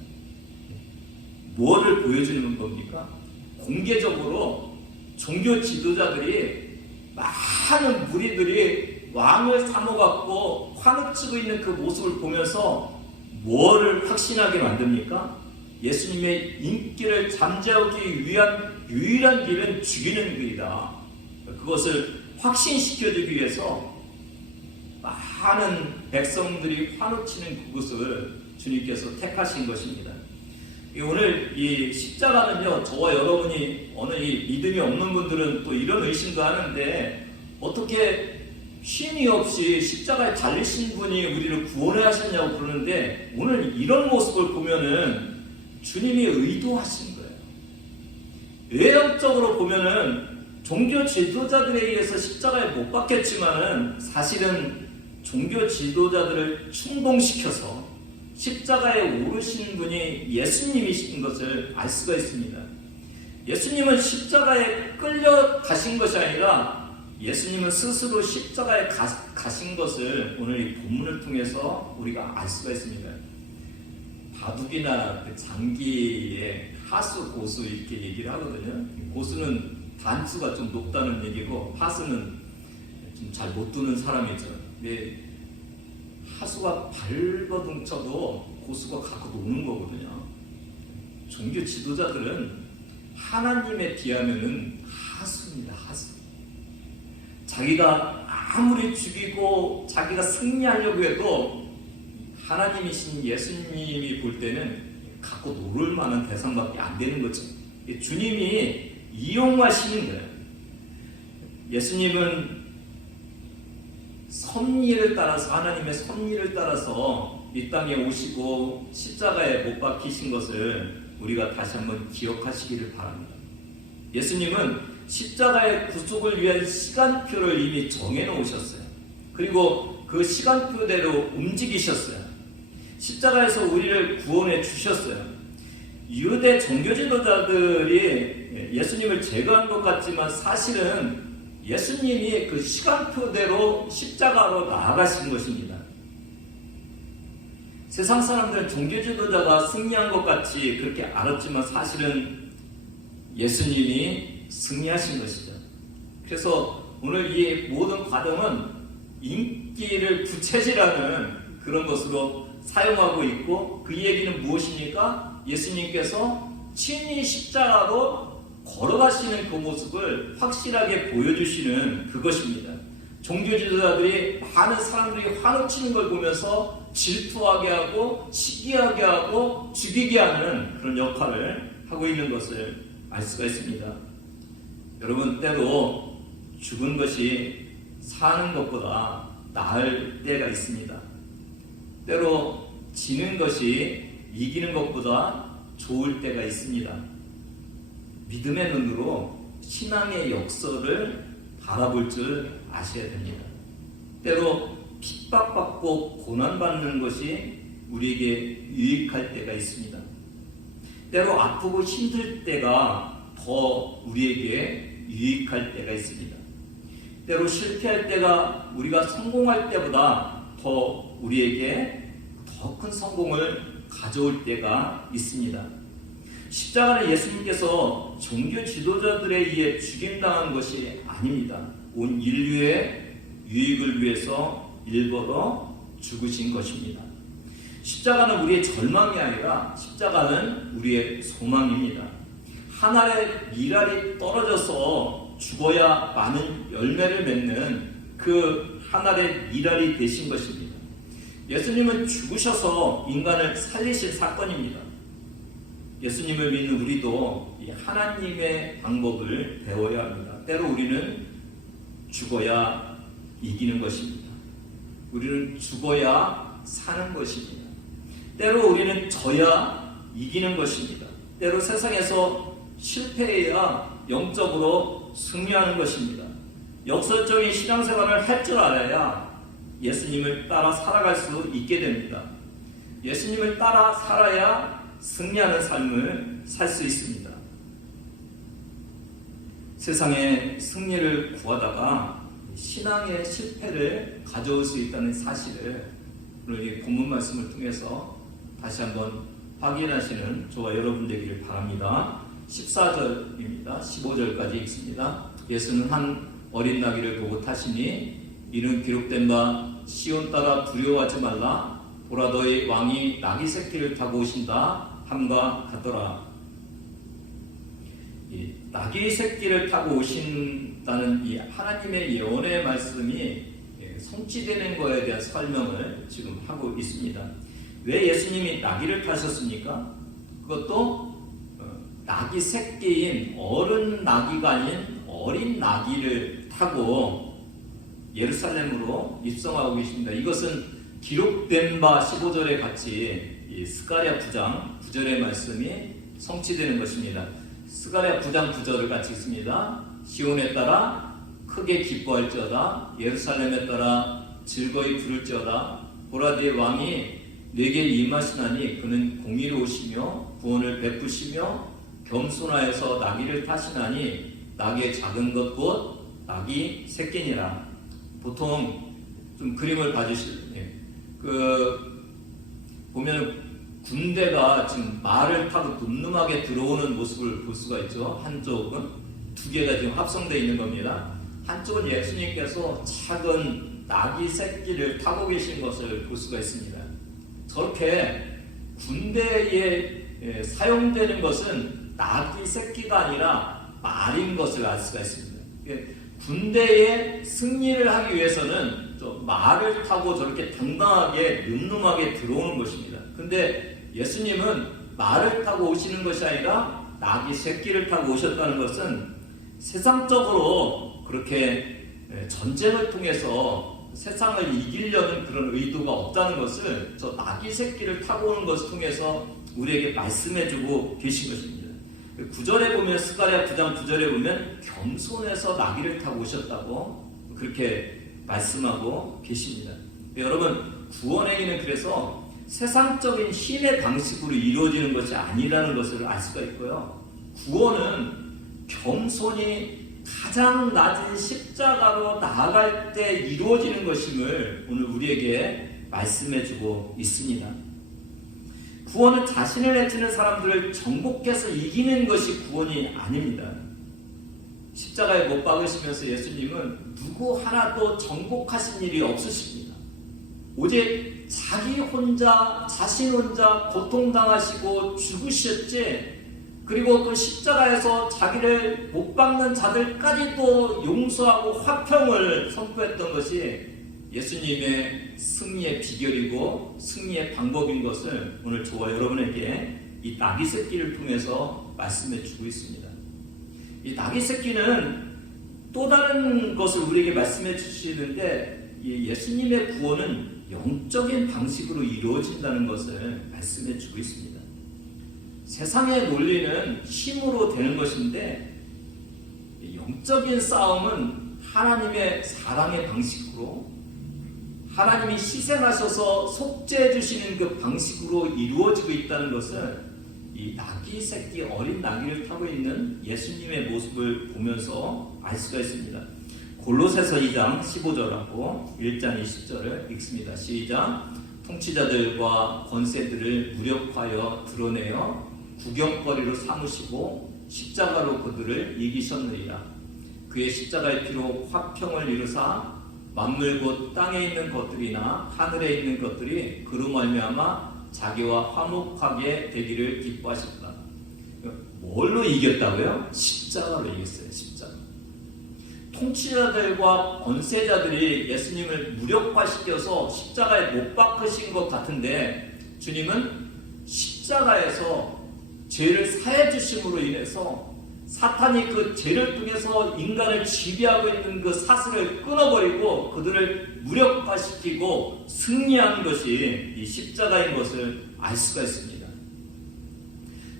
무엇을 보여주는 겁니까? 공개적으로 종교 지도자들이 많은 무리들이 왕을 삼아갖고 환호치고 있는 그 모습을 보면서 뭐를 확신하게 만듭니까? 예수님의 인기를 잠재우기 위한 유일한 길은 죽이는 길이다. 그것을 확신시켜주기 위해서 많은 백성들이 환호치는 그곳을 주님께서 택하신 것입니다. 오늘 이 십자가는요, 저와 여러분이 어느 이 믿음이 없는 분들은 또 이런 의심도 하는데, 어떻게 쉼이 없이 십자가에 달리신 분이 우리를 구원해 하셨냐고 그러는데, 오늘 이런 모습을 보면은 주님이 의도하신 거예요. 외형적으로 보면은 종교 지도자들에 의해서 십자가에 못 박혔지만은 사실은 종교 지도자들을 충동시켜서 십자가에 오르신 분이 예수님이신 것을 알 수가 있습니다. 예수님은 십자가에 끌려가신 것이 아니라 예수님은 스스로 십자가에 가신 것을 오늘 이 본문을 통해서 우리가 알 수가 있습니다. 바둑이나 그 장기의 하수, 고수 이렇게 얘기를 하거든요. 고수는 단수가 좀 높다는 얘기고 하수는 좀 잘 못 두는 사람이죠. 근데 하수가 발버둥 쳐도 고수가 갖고 노는 거거든요. 종교 지도자들은 하나님에 비하면은 하수입니다. 하수. 자기가 아무리 죽이고 자기가 승리하려고 해도 하나님이신 예수님이 볼 때는 갖고 놀을 만한 대상밖에 안 되는 거죠. 주님이 이용하시는 거예요. 예수님은 섭리를 따라서, 하나님의 섭리를 따라서 이 땅에 오시고 십자가에 못 박히신 것을 우리가 다시 한번 기억하시기를 바랍니다. 예수님은 십자가의 구속을 위한 시간표를 이미 정해놓으셨어요. 그리고 그 시간표대로 움직이셨어요. 십자가에서 우리를 구원해 주셨어요. 유대 종교 지도자들이 예수님을 제거한 것 같지만 사실은 예수님이 그 시간표대로 십자가로 나아가신 것입니다. 세상 사람들은 종교 지도자가 승리한 것 같이 그렇게 알았지만 사실은 예수님이 승리하신 것이죠. 그래서 오늘 이 모든 과정은 인기를 부채질하는 그런 것으로 사용하고 있고, 그 얘기는 무엇입니까? 예수님께서 친히 십자가로 걸어가시는 그 모습을 확실하게 보여주시는 그것입니다. 종교 지도자들이 많은 사람들이 환호치는 걸 보면서 질투하게 하고 시기하게 하고 죽이게 하는 그런 역할을 하고 있는 것을 알 수가 있습니다. 여러분, 때로 죽은 것이 사는 것보다 나을 때가 있습니다. 때로 지는 것이 이기는 것보다 좋을 때가 있습니다. 믿음의 눈으로 신앙의 역설을 바라볼 줄 아셔야 됩니다. 때로 핍박받고 고난받는 것이 우리에게 유익할 때가 있습니다. 때로 아프고 힘들 때가 더 우리에게 유익할 때가 있습니다. 때로 실패할 때가 우리가 성공할 때보다 더 우리에게 더 큰 성공을 가져올 때가 있습니다. 십자가는 예수님께서 종교 지도자들에 의해 죽임당한 것이 아닙니다. 온 인류의 유익을 위해서 일벌어 죽으신 것입니다. 십자가는 우리의 절망이 아니라 십자가는 우리의 소망입니다. 한 알의 밀알이 떨어져서 죽어야 많은 열매를 맺는 그 한 알의 밀알이 되신 것입니다. 예수님은 죽으셔서 인간을 살리신 사건입니다. 예수님을 믿는 우리도 이 하나님의 방법을 배워야 합니다. 때로 우리는 죽어야 이기는 것입니다. 우리는 죽어야 사는 것입니다. 때로 우리는 져야 이기는 것입니다. 때로 세상에서 실패해야 영적으로 승리하는 것입니다. 역설적인 신앙생활을 할 줄 알아야 예수님을 따라 살아갈 수 있게 됩니다. 예수님을 따라 살아야 승리하는 삶을 살 수 있습니다. 세상의 승리를 구하다가 신앙의 실패를 가져올 수 있다는 사실을 오늘 이 본문 말씀을 통해서 다시 한번 확인하시는 저와 여러분 되기를 바랍니다. 14절입니다. 15절까지 읽습니다. 예수는 한 어린 나귀를 보고 타시니 이는 기록된 바 시온 따라 두려워하지 말라 보라 너희 왕이 나귀 새끼를 타고 오신다 함과 같더라. 이 나귀 새끼를 타고 오신다는 이 하나님의 예언의 말씀이 성취되는 거에 대한 설명을 지금 하고 있습니다. 왜 예수님이 나귀를 타셨습니까? 그것도 나귀 새끼인 어른 나귀가 아닌 어린 나귀를 타고 예루살렘으로 입성하고 계십니다. 이것은 기록된 바 15절에 같이 이 스가랴 9장 9절의 말씀이 성취되는 것입니다. 스가랴 9장 9절을 같이 읽습니다. 시온에 따라 크게 기뻐할지어다, 예루살렘에 따라 즐거이 부를지어다. 보라, 네 왕이 내게 임하시나니 그는 공의로우시며 구원을 베푸시며 겸손하여서 나귀를 타시나니 나귀의 작은 것 곧 나귀 새끼니라. 보통 좀 그림을 봐주실래요? 보면 군대가 지금 말을 타고 늠름하게 들어오는 모습을 볼 수가 있죠. 한쪽은 두 개가 지금 합성되어 있는 겁니다. 한쪽은 예수님께서 작은 나귀 새끼를 타고 계신 것을 볼 수가 있습니다. 저렇게 군대에 사용되는 것은 나귀 새끼가 아니라 말인 것을 알 수가 있습니다. 군대에 승리를 하기 위해서는 말을 타고 저렇게 당당하게 늠름하게 들어오는 것입니다. 근데 예수님은 말을 타고 오시는 것이 아니라 나귀 새끼를 타고 오셨다는 것은 세상적으로 그렇게 전쟁을 통해서 세상을 이기려는 그런 의도가 없다는 것을 저 나귀 새끼를 타고 오는 것을 통해서 우리에게 말씀해주고 계신 것입니다. 9절에 보면, 스가랴 9장 9절에 보면 겸손해서 나귀를 타고 오셨다고 그렇게 말씀하고 계십니다. 여러분, 구원의 행위는 그래서 세상적인 힘의 방식으로 이루어지는 것이 아니라는 것을 알 수가 있고요. 구원은 겸손히 가장 낮은 십자가로 나아갈 때 이루어지는 것임을 오늘 우리에게 말씀해주고 있습니다. 구원은 자신을 해치는 사람들을 정복해서 이기는 것이 구원이 아닙니다. 십자가에 못 박으시면서 예수님은 누구 하나도 정복하신 일이 없으십니다. 오직 자기 혼자, 자신 혼자 고통당하시고 죽으셨지, 그리고 그 십자가에서 자기를 못 박는 자들까지도 용서하고 화평을 선포했던 것이 예수님의 승리의 비결이고 승리의 방법인 것을 오늘 저와 여러분에게 이 나귀 새끼를 통해서 말씀해 주고 있습니다. 이 나귀 새끼는 또 다른 것을 우리에게 말씀해 주시는데, 이 예수님의 구원은 영적인 방식으로 이루어진다는 것을 말씀해 주고 있습니다. 세상의 논리는 힘으로 되는 것인데, 영적인 싸움은 하나님의 사랑의 방식으로, 하나님이 희생하셔서 속죄해 주시는 그 방식으로 이루어지고 있다는 것을 이 나귀 새끼, 어린 나귀를 타고 있는 예수님의 모습을 보면서 알 수가 있습니다. 골로새서 2장 15절하고 1장 20절을 읽습니다. 시작. 통치자들과 권세들을 무력하여 드러내어 구경거리로 삼으시고 십자가로 그들을 이기셨느니라. 그의 십자가의 피로 화평을 이루사 만물 곧 땅에 있는 것들이나 하늘에 있는 것들이 그로 말미암아 자기와 화목하게 되기를 기뻐하셨다. 뭘로 이겼다고요? 십자가로 이겼어요. 십자가. 통치자들과 권세자들이 예수님을 무력화시켜서 십자가에 못 박으신 것 같은데, 주님은 십자가에서 죄를 사해 주심으로 인해서 사탄이 그 죄를 통해서 인간을 지배하고 있는 그 사슬을 끊어버리고 그들을 무력화시키고 승리한 것이 이 십자가인 것을 알 수가 있습니다.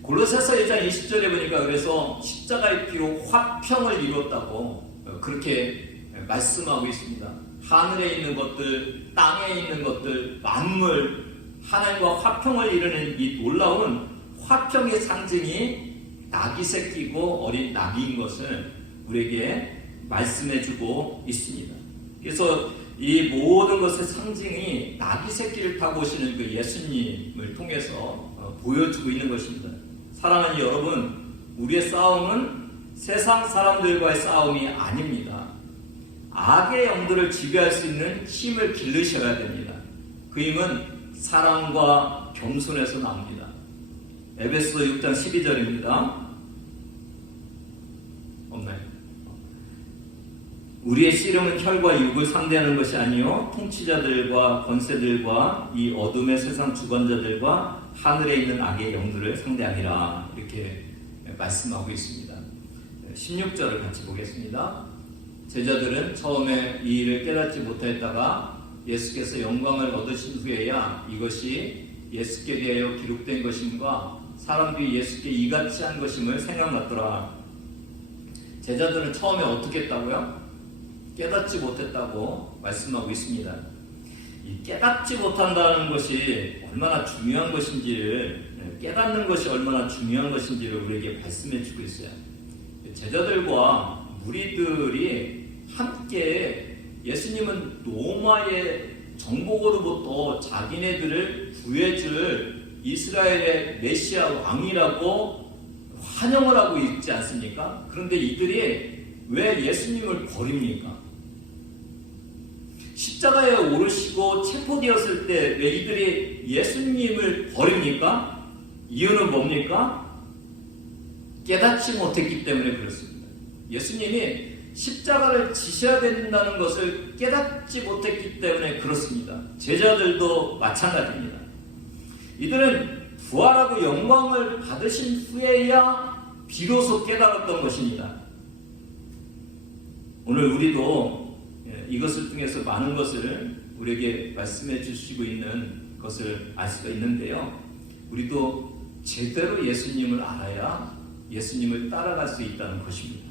골로새서 1장 20절에 보니까 그래서 십자가의 피로 화평을 이뤘다고 그렇게 말씀하고 있습니다. 하늘에 있는 것들, 땅에 있는 것들, 만물, 하나님과 화평을 이루는 이 놀라운 화평의 상징이 나귀 새끼고 어린 나귀인 것을 우리에게 말씀해주고 있습니다. 그래서 이 모든 것의 상징이 나귀 새끼를 타고 오시는 그 예수님을 통해서 보여주고 있는 것입니다. 사랑하는 여러분, 우리의 싸움은 세상 사람들과의 싸움이 아닙니다. 악의 영들을 지배할 수 있는 힘을 기르셔야 됩니다. 그 힘은 사랑과 겸손에서 나옵니다. 에베소 6장 12절입니다. 없나요? 우리의 씨름은 혈과 육을 상대하는 것이 아니요 통치자들과 권세들과 이 어둠의 세상 주관자들과 하늘에 있는 악의 영들을 상대하니라, 이렇게 말씀하고 있습니다. 16절을 같이 보겠습니다. 제자들은 처음에 이 일을 깨닫지 못하였다가 예수께서 영광을 얻으신 후에야 이것이 예수께 대하여 기록된 것임과 사람들이 예수께 이같이 한 것임을 생각났더라. 제자들은 처음에 어떻게 했다고요? 깨닫지 못했다고 말씀하고 있습니다. 이 깨닫지 못한다는 것이 얼마나 중요한 것인지를, 깨닫는 것이 얼마나 중요한 것인지를 우리에게 말씀해 주고 있어요. 제자들과 무리들이 함께 예수님은 로마의 정복으로부터 자기네들을 구해줄 이스라엘의 메시아 왕이라고 환영을 하고 있지 않습니까? 그런데 이들이 왜 예수님을 버립니까? 십자가에 오르시고 체포되었을 때 왜 이들이 예수님을 버립니까? 이유는 뭡니까? 깨닫지 못했기 때문에 그렇습니다. 예수님이 십자가를 지셔야 된다는 것을 깨닫지 못했기 때문에 그렇습니다. 제자들도 마찬가지입니다. 이들은 부활하고 영광을 받으신 후에야 비로소 깨달았던 것입니다. 오늘 우리도 이것을 통해서 많은 것을 우리에게 말씀해 주시고 있는 것을 알 수가 있는데요. 우리도 제대로 예수님을 알아야 예수님을 따라갈 수 있다는 것입니다.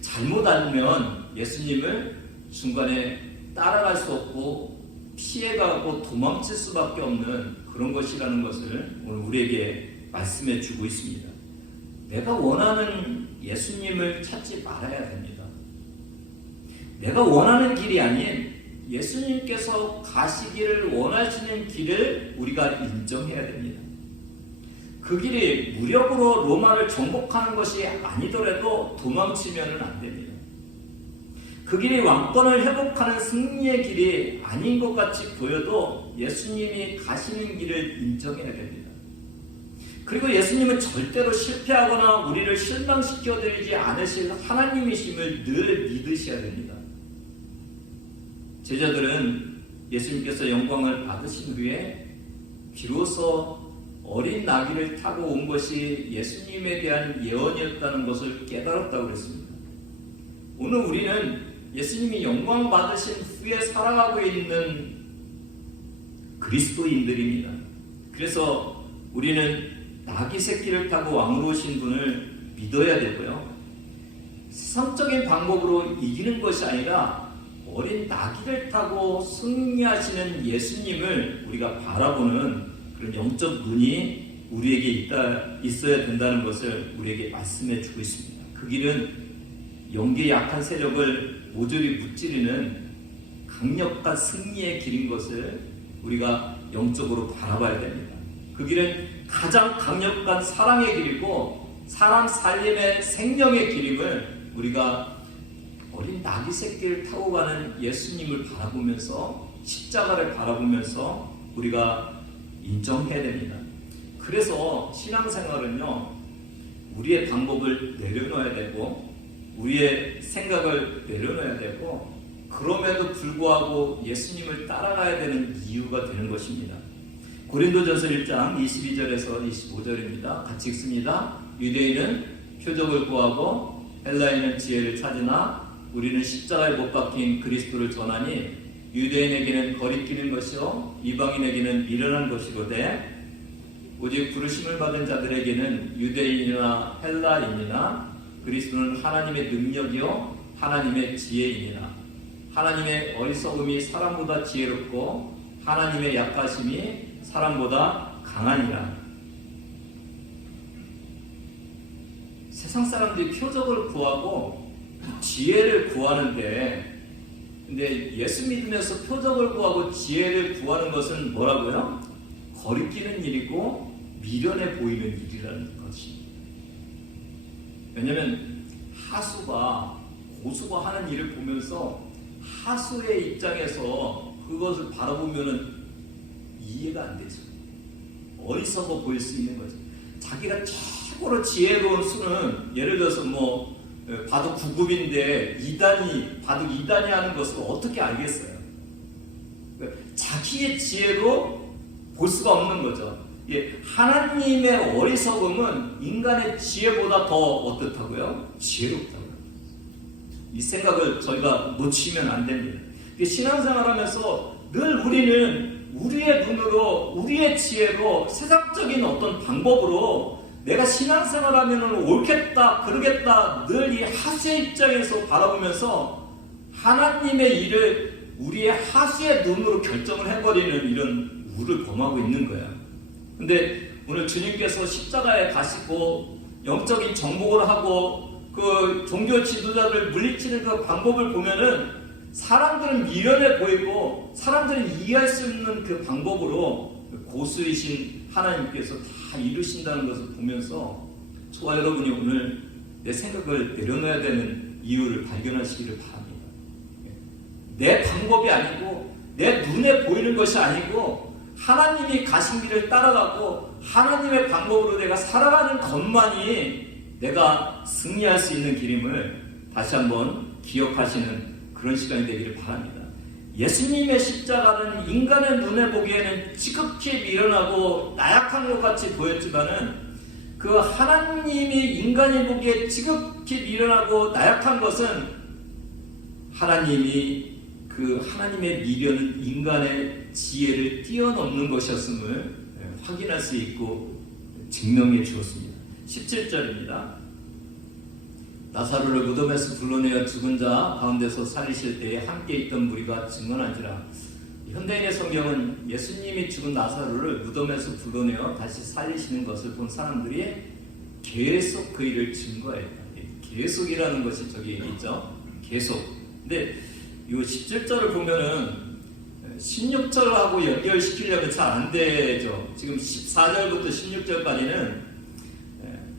잘못 알면 예수님을 중간에 따라갈 수 없고 피해가고 도망칠 수밖에 없는 그런 것이라는 것을 오늘 우리에게 말씀해 주고 있습니다. 내가 원하는 예수님을 찾지 말아야 됩니다. 내가 원하는 길이 아닌 예수님께서 가시기를 원하시는 길을 우리가 인정해야 됩니다. 그 길이 무력으로 로마를 정복하는 것이 아니더라도 도망치면 안 됩니다. 그 길이 왕권을 회복하는 승리의 길이 아닌 것 같이 보여도 예수님이 가시는 길을 인정해야 됩니다. 그리고 예수님은 절대로 실패하거나 우리를 실망시켜드리지 않으실 하나님이심을 늘 믿으셔야 됩니다. 제자들은 예수님께서 영광을 받으신 후에 비로소 어린 나귀를 타고 온 것이 예수님에 대한 예언이었다는 것을 깨달았다고 그랬습니다. 오늘 우리는 예수님이 영광 받으신 후에 살아가고 있는 그리스도인들입니다. 그래서 우리는 나귀 새끼를 타고 왕으로 오신 분을 믿어야 되고요. 세상적인 방법으로 이기는 것이 아니라 어린 나귀를 타고 승리하시는 예수님을 우리가 바라보는 그런 영적 눈이 우리에게 있어야 된다는 것을 우리에게 말씀해 주고 있습니다. 그 길은 영계의 약한 세력을 모조리 무찌르는 강력한 승리의 길인 것을 우리가 영적으로 바라봐야 됩니다. 그 길은 가장 강력한 사랑의 길이고 사람 살림의 생명의 길임을 우리가 어린 나귀 새끼를 타고 가는 예수님을 바라보면서 십자가를 바라보면서 우리가 인정해야 됩니다. 그래서 신앙생활은요, 우리의 방법을 내려놓아야 되고 우리의 생각을 내려놓아야 되고 그럼에도 불구하고 예수님을 따라가야 되는 이유가 되는 것입니다. 고린도전서 1장 22절에서 25절입니다. 같이 읽습니다. 유대인은 표적을 구하고 헬라인은 지혜를 찾으나 우리는 십자가에 못 박힌 그리스도를 전하니 유대인에게는 거리끼는 것이요 이방인에게는 미련한 것이로되 오직 부르심을 받은 자들에게는 유대인이나 헬라인이나 그리스도는 하나님의 능력이요 하나님의 지혜이니라. 하나님의 어리석음이 사람보다 지혜롭고 하나님의 약하심이 사람보다 강하니라. 세상 사람들이 표적을 구하고 지혜를 구하는데, 근데 예수 믿으면서 표적을 구하고 지혜를 구하는 것은 뭐라고요? 거리끼는 일이고 미련해 보이는 일이라는 것입니다. 왜냐하면 하수가 고수가 하는 일을 보면서 하수의 입장에서 그것을 바라보면은 이해가 안 되죠. 어리석어 보일 수 있는 거죠. 자기가 최고로 지혜로운 수는 예를 들어서 바둑 9급인데 바둑 2단이 하는 것을 어떻게 알겠어요? 자기의 지혜로 볼 수가 없는 거죠. 하나님의 어리석음은 인간의 지혜보다 더 어떻다고요? 지혜롭다고요. 이 생각을 저희가 놓치면 안 됩니다. 신앙생활하면서 늘 우리는 우리의 눈으로, 우리의 지혜로, 세상적인 어떤 방법으로 내가 신앙생활하면 옳겠다, 그러겠다, 늘 이 하수의 입장에서 바라보면서 하나님의 일을 우리의 하수의 눈으로 결정을 해버리는 이런 우를 범하고 있는 거야. 근데 오늘 주님께서 십자가에 가시고 영적인 정복을 하고 그 종교 지도자를 물리치는 그 방법을 보면은 사람들은 미련해 보이고 사람들은 이해할 수 있는 그 방법으로 고수이신 하나님께서 다 이루신다는 것을 보면서 저와 여러분이 오늘 내 생각을 내려놔야 되는 이유를 발견하시기를 바랍니다. 내 방법이 아니고 내 눈에 보이는 것이 아니고 하나님이 가신 길을 따라가고 하나님의 방법으로 내가 살아가는 것만이 내가 승리할 수 있는 길임을 다시 한번 기억하시는 그런 시간이 되기를 바랍니다. 예수님의 십자가는 인간의 눈에 보기에는 지극히 미련하고 나약한 것 같이 보였지만은 그 하나님이 인간이 보기에 지극히 미련하고 나약한 것은 하나님의 미련은 인간의 지혜를 뛰어넘는 것이었음을 확인할 수 있고 증명해 주었습니다. 17절입니다. 나사로를 무덤에서 불러내어 죽은 자 가운데서 살리실 때에 함께 있던 무리가 증언하니라. 현대인의 성경은 예수님이 죽은 나사로를 무덤에서 불러내어 다시 살리시는 것을 본 사람들이 계속 그 일을 증거해요. 계속이라는 것이 저기 있죠. 계속. 근데 이 17절을 보면은 16절하고 연결시키려면 잘 안 되죠. 지금 14절부터 16절까지는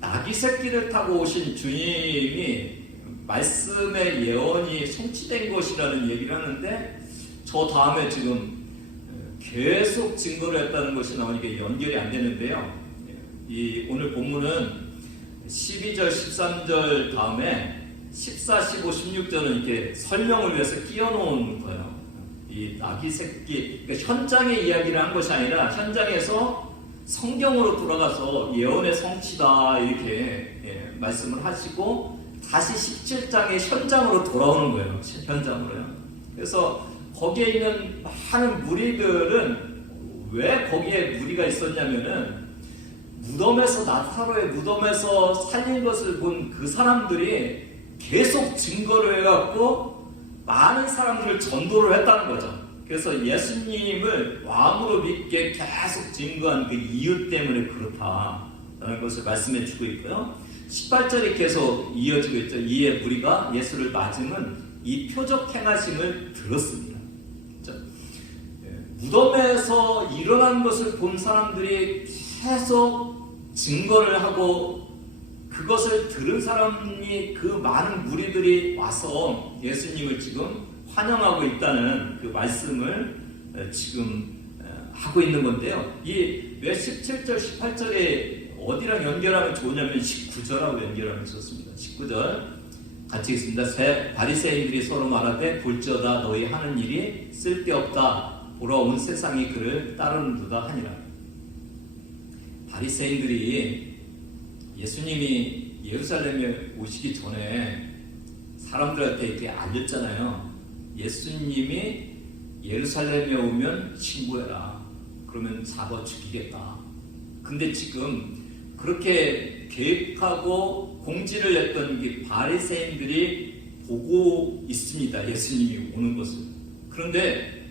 나귀 새끼를 타고 오신 주님이 말씀의 예언이 성취된 것이라는 얘기를 하는데 저 다음에 지금 계속 증거를 했다는 것이 나오니까 연결이 안 되는데요. 이 오늘 본문은 12절, 13절 다음에 14, 15, 16절은 이렇게 설명을 위해서 끼워놓은 거예요. 이 나귀 새끼, 그러니까 현장의 이야기를 한 것이 아니라 현장에서 성경으로 돌아가서 예언의 성취다 이렇게 말씀을 하시고 다시 17장의 현장으로 돌아오는 거예요. 현장으로요. 그래서 거기에 있는 많은 무리들은 왜 거기에 무리가 있었냐면은 나사로의 무덤에서 살린 것을 본 그 사람들이 계속 증거를 해갖고 많은 사람들을 전도를 했다는 거죠. 그래서 예수님을 왕으로 믿게 계속 증거한 그 이유 때문에 그렇다라는 것을 말씀해 주고 있고요. 18절이 계속 이어지고 있죠. 이에 무리가 예수를 맞으면 이 표적 행하심을 들었습니다. 그렇죠? 무덤에서 일어난 것을 본 사람들이 계속 증거를 하고 그것을 들은 사람이 그 많은 무리들이 와서 예수님을 지금 환영하고 있다는 그 말씀을 지금 하고 있는 건데요. 이 왜 17절, 18절에 어디랑 연결하면 좋으냐면 19절하고 연결하면 좋습니다. 19절 같이 읽습니다. 바리새인들이 서로 말하되 볼지어다 너희 하는 일이 쓸데없다. 보라 온 세상이 그를 따르는도다 하니라. 바리새인들이 예수님이 예루살렘에 오시기 전에 사람들한테 이렇게 알렸잖아요. 예수님이 예루살렘에 오면 신고해라. 그러면 잡아 죽이겠다. 근데 지금 그렇게 계획하고 공지를 했던 게 바리새인들이 보고 있습니다. 예수님이 오는 것을. 그런데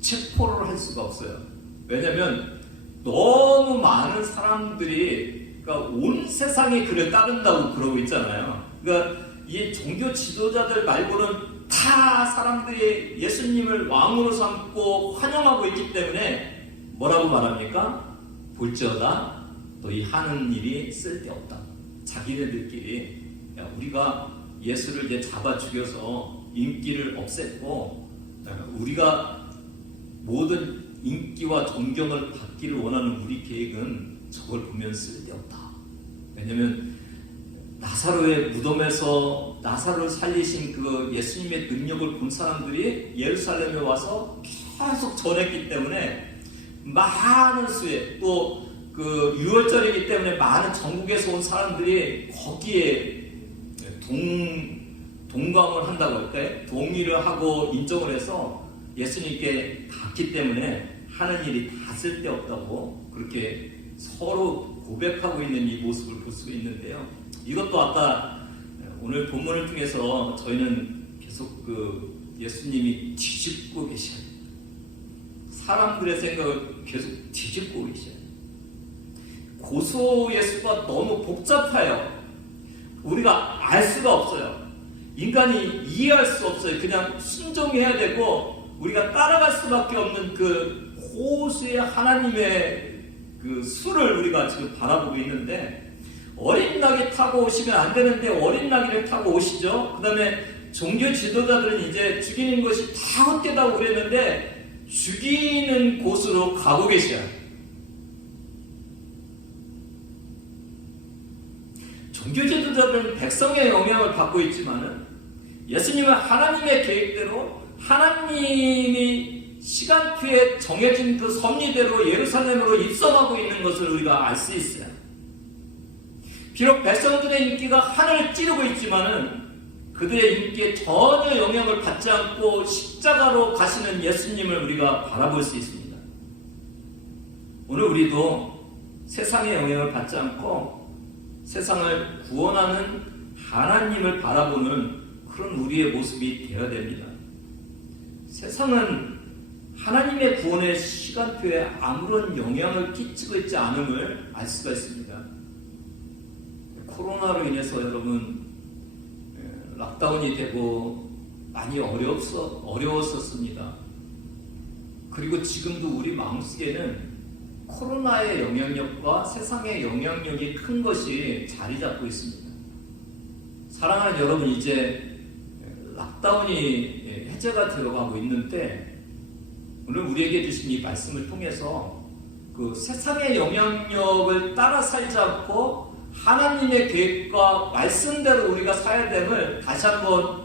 체포를 할 수가 없어요. 왜냐하면 너무 많은 사람들이 그러니까 온 세상이 그를 따른다고 그러고 있잖아요. 그러니까 이 종교 지도자들 말고는 다 사람들이 예수님을 왕으로 삼고 환영하고 있기 때문에 뭐라고 말합니까? 볼지어다 너희 하는 일이 쓸데없다. 자기네들끼리 우리가 예수를 이제 잡아 죽여서 인기를 없앴고 우리가 모든 인기와 존경을 받기를 원하는 우리 계획은 저걸 보면 쓸데없다. 왜냐하면 나사로의 무덤에서 나사로를 살리신 그 예수님의 능력을 본 사람들이 예루살렘에 와서 계속 전했기 때문에 많은 수의 또 그 유월절이기 때문에 많은 전국에서 온 사람들이 거기에 동감을 한다고 할까요? 동의를 하고 인정을 해서 예수님께 갔기 때문에 하는 일이 다 쓸데없다고 그렇게 서로 고백하고 있는 이 모습을 볼 수가 있는데요. 이것도 아까 오늘 본문을 통해서 저희는 계속 그 예수님이 뒤집고 계셔요. 사람들의 생각을 계속 뒤집고 계셔요. 고소 예수가 너무 복잡해요. 우리가 알 수가 없어요. 인간이 이해할 수 없어요. 그냥 순종해야 되고 우리가 따라갈 수밖에 없는 그 고수의 하나님의 그 수를 우리가 지금 바라보고 있는데, 어린 낙이 타고 오시면 안 되는데 어린 낙이를 타고 오시죠. 그 다음에 종교 지도자들은 이제 죽이는 것이 다 헛되다고 그랬는데 죽이는 곳으로 가고 계셔요. 종교 지도자들은 백성의 영향을 받고 있지만은 예수님은 하나님의 계획대로 하나님이 시간표에 정해진 그 섭리대로 예루살렘으로 입성하고 있는 것을 우리가 알 수 있어요. 비록 백성들의 인기가 하늘을 찌르고 있지만은 그들의 인기에 전혀 영향을 받지 않고 십자가로 가시는 예수님을 우리가 바라볼 수 있습니다. 오늘 우리도 세상의 영향을 받지 않고 세상을 구원하는 하나님을 바라보는 그런 우리의 모습이 되어야 됩니다. 세상은 하나님의 구원의 시간표에 아무런 영향을 끼치고 있지 않음을 알 수가 있습니다. 코로나로 인해서 여러분 락다운이 되고 많이 어려웠었습니다. 그리고 지금도 우리 마음속에는 코로나의 영향력과 세상의 영향력이 큰 것이 자리 잡고 있습니다. 사랑하는 여러분, 이제 락다운이 해제가 되어가고 있는데 오늘 우리에게 주신 이 말씀을 통해서 그 세상의 영향력을 따라 살지 않고 하나님의 계획과 말씀대로 우리가 살아야 됨을 다시 한번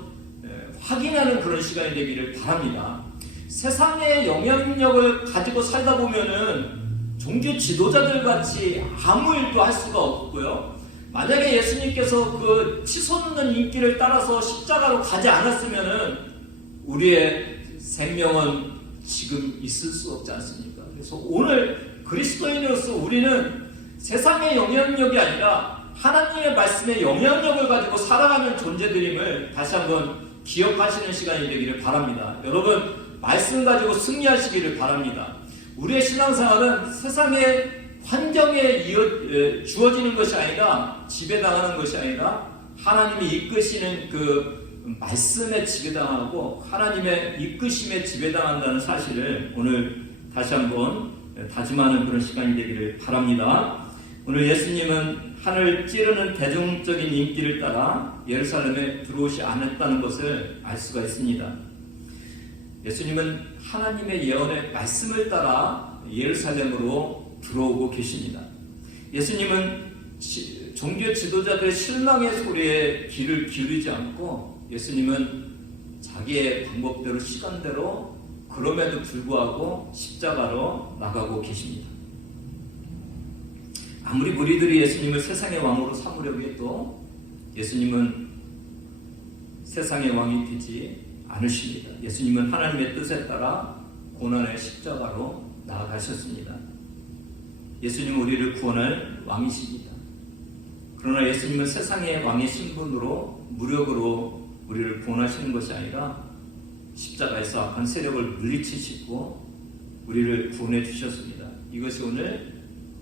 확인하는 그런 시간이 되기를 바랍니다. 세상의 영향력을 가지고 살다 보면은 종교 지도자들 같이 아무 일도 할 수가 없고요. 만약에 예수님께서 그 치솟는 인기를 따라서 십자가로 가지 않았으면은 우리의 생명은 지금 있을 수 없지 않습니까? 그래서 오늘 그리스도인으로서 우리는 세상의 영향력이 아니라 하나님의 말씀의 영향력을 가지고 살아가는 존재들임을 다시 한번 기억하시는 시간이 되기를 바랍니다. 여러분, 말씀 가지고 승리하시기를 바랍니다. 우리의 신앙생활은 세상의 환경에 주어지는 것이 아니라 지배당하는 것이 아니라 하나님이 이끄시는 그 말씀에 지배당하고 하나님의 이끄심에 지배당한다는 사실을 오늘 다시 한번 다짐하는 그런 시간이 되기를 바랍니다. 오늘 예수님은 하늘 찌르는 대중적인 인기를 따라 예루살렘에 들어오지 않았다는 것을 알 수가 있습니다. 예수님은 하나님의 예언의 말씀을 따라 예루살렘으로 들어오고 계십니다. 예수님은 종교 지도자들의 실망의 소리에 귀를 기울이지 않고 예수님은 자기의 방법대로 시간대로 그럼에도 불구하고 십자가로 나가고 계십니다. 아무리 무리들이 예수님을 세상의 왕으로 삼으려고 해도 예수님은 세상의 왕이 되지 않으십니다. 예수님은 하나님의 뜻에 따라 고난의 십자가로 나아가셨습니다. 예수님은 우리를 구원할 왕이십니다. 그러나 예수님은 세상의 왕의 신분으로 무력으로 우리를 구원하시는 것이 아니라 십자가에서 악한 세력을 물리치시고 우리를 구원해 주셨습니다. 이것이 오늘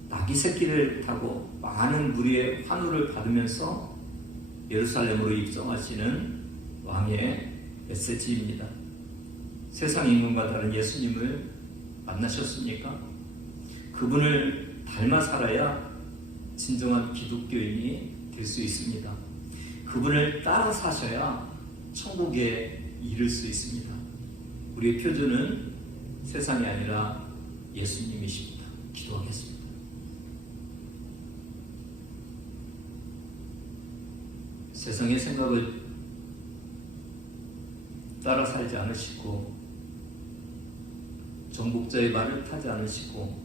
나귀 새끼를 타고 많은 무리의 환호를 받으면서 예루살렘으로 입성하시는 왕의 메시지입니다. 세상 임금과 다른 예수님을 만나셨습니까? 그분을 닮아 살아야 진정한 기독교인이 될 수 있습니다. 그분을 따라 사셔야 천국에 이를 수 있습니다. 우리의 표준은 세상이 아니라 예수님이십니다. 기도하겠습니다. 세상의 생각을 따라 살지 않으시고 정복자의 말을 타지 않으시고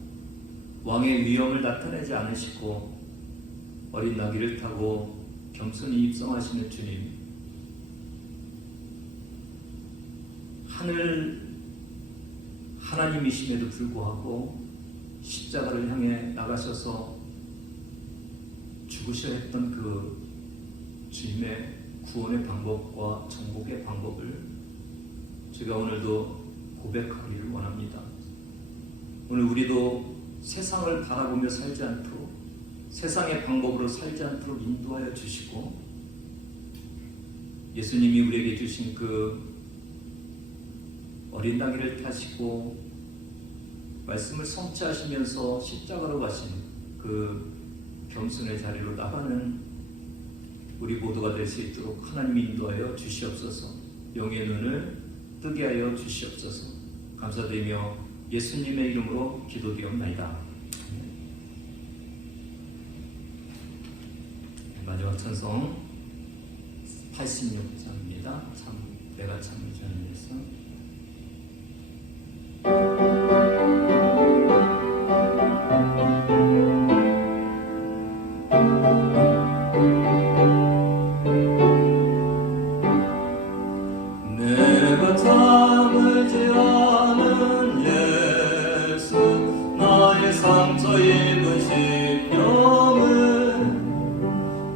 왕의 위엄을 나타내지 않으시고 어린 나귀를 타고 겸손히 입성하시는 주님, 하나님이심에도 불구하고 십자가를 향해 나가셔서 죽으셔야 했던 그 주님의 구원의 방법과 정복의 방법을 제가 오늘도 고백하기를 원합니다. 오늘 우리도 세상을 바라보며 살지 않도록, 세상의 방법으로 살지 않도록 인도하여 주시고, 예수님이 우리에게 주신 그 어린 나귀를 타시고 말씀을 성취하시면서 십자가로 가신 그 겸손의 자리로 나가는 우리 모두가 될 수 있도록 하나님 인도하여 주시옵소서. 영의 눈을 뜨게 하여 주시옵소서. 감사드리며 예수님의 이름으로 기도드리옵나이다. 마지막 찬송 86장입니다. 참 내가 참 주님이었어. 내가 참을지 않은 예수, 나의 상처 입은 심령을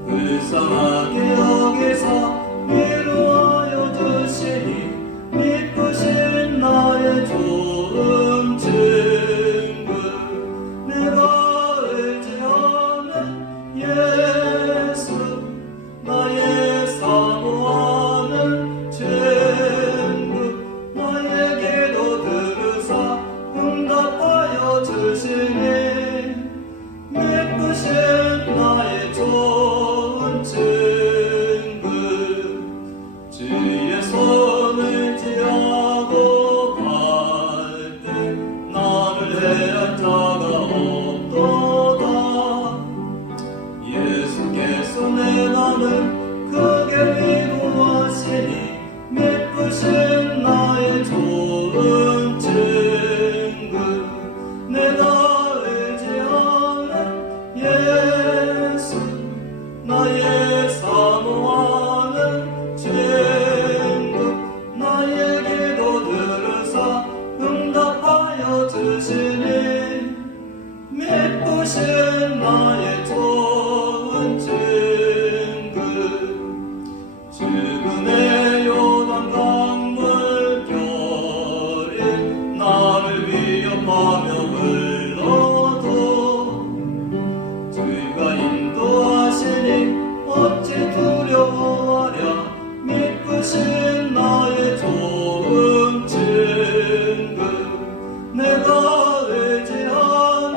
불쌍하게 여기사 위로하여 주시니 미쁘신 나의 좋은 친구. 내가 의지하는 예수, 나의 사모하는 친구. 나의 기도 들으사 응답하여 주시니 미쁘신 나의 좋은 친구. 주의 손을 지하고 갈 때 나를 해할 자가 없도다. 예수께서 내 맘을 크게 위로하시니 미쁘신 나의 좋은 친구. 내가 의지하는 예수, 나의 사모하는 친구. 나의 기도 들으사 응답하여 주시니 미쁘신 나의 좋은 친구. 죽음의 요단 강물결이 나를 위협하며 흘러도 주가 인도하시니 어찌 두려워하랴. 미쁘신 나의 좋은 친구. 내가 의지하는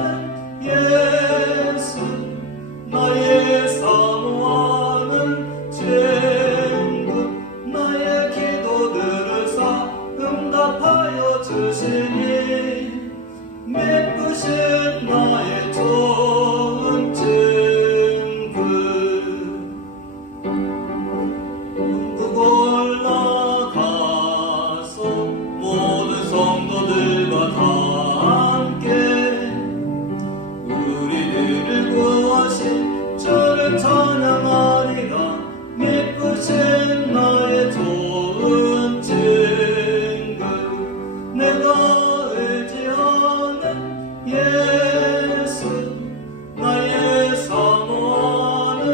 예수, 나의 사모하는 친구. 나의 기도 들으사 응답하여 주시니 미쁘신 나의 좋은 친구. 북 올라가서 모든 성도들과 다 함께 우리들을 구하신 주를 찬양하리라. 미쁘신 나의 좋은 친구. 내가 의지하는 예수, 나의 사모하는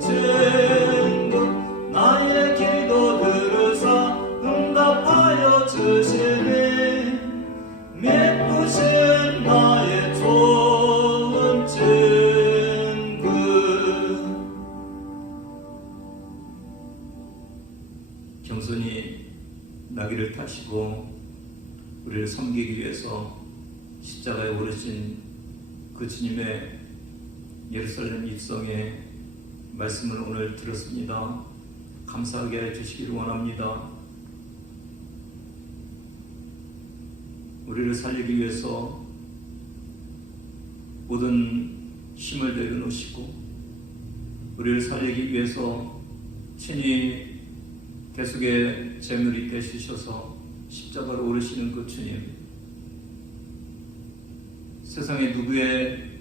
친구. 나의 기도 들으사 응답하여 주시니 미쁘신 나의 좋은 친구. 겸손히 나귀를 타시고 우리를 섬기기 위해서 십자가에 오르신 그 주님의 예루살렘 입성의 말씀을 오늘 들었습니다. 감사하게 해주시기를 원합니다. 우리를 살리기 위해서 모든 힘을 내려놓으시고 우리를 살리기 위해서 친히 대속의 제물이 되시셔서 십자가로 오르시는 그 주님, 세상의 누구의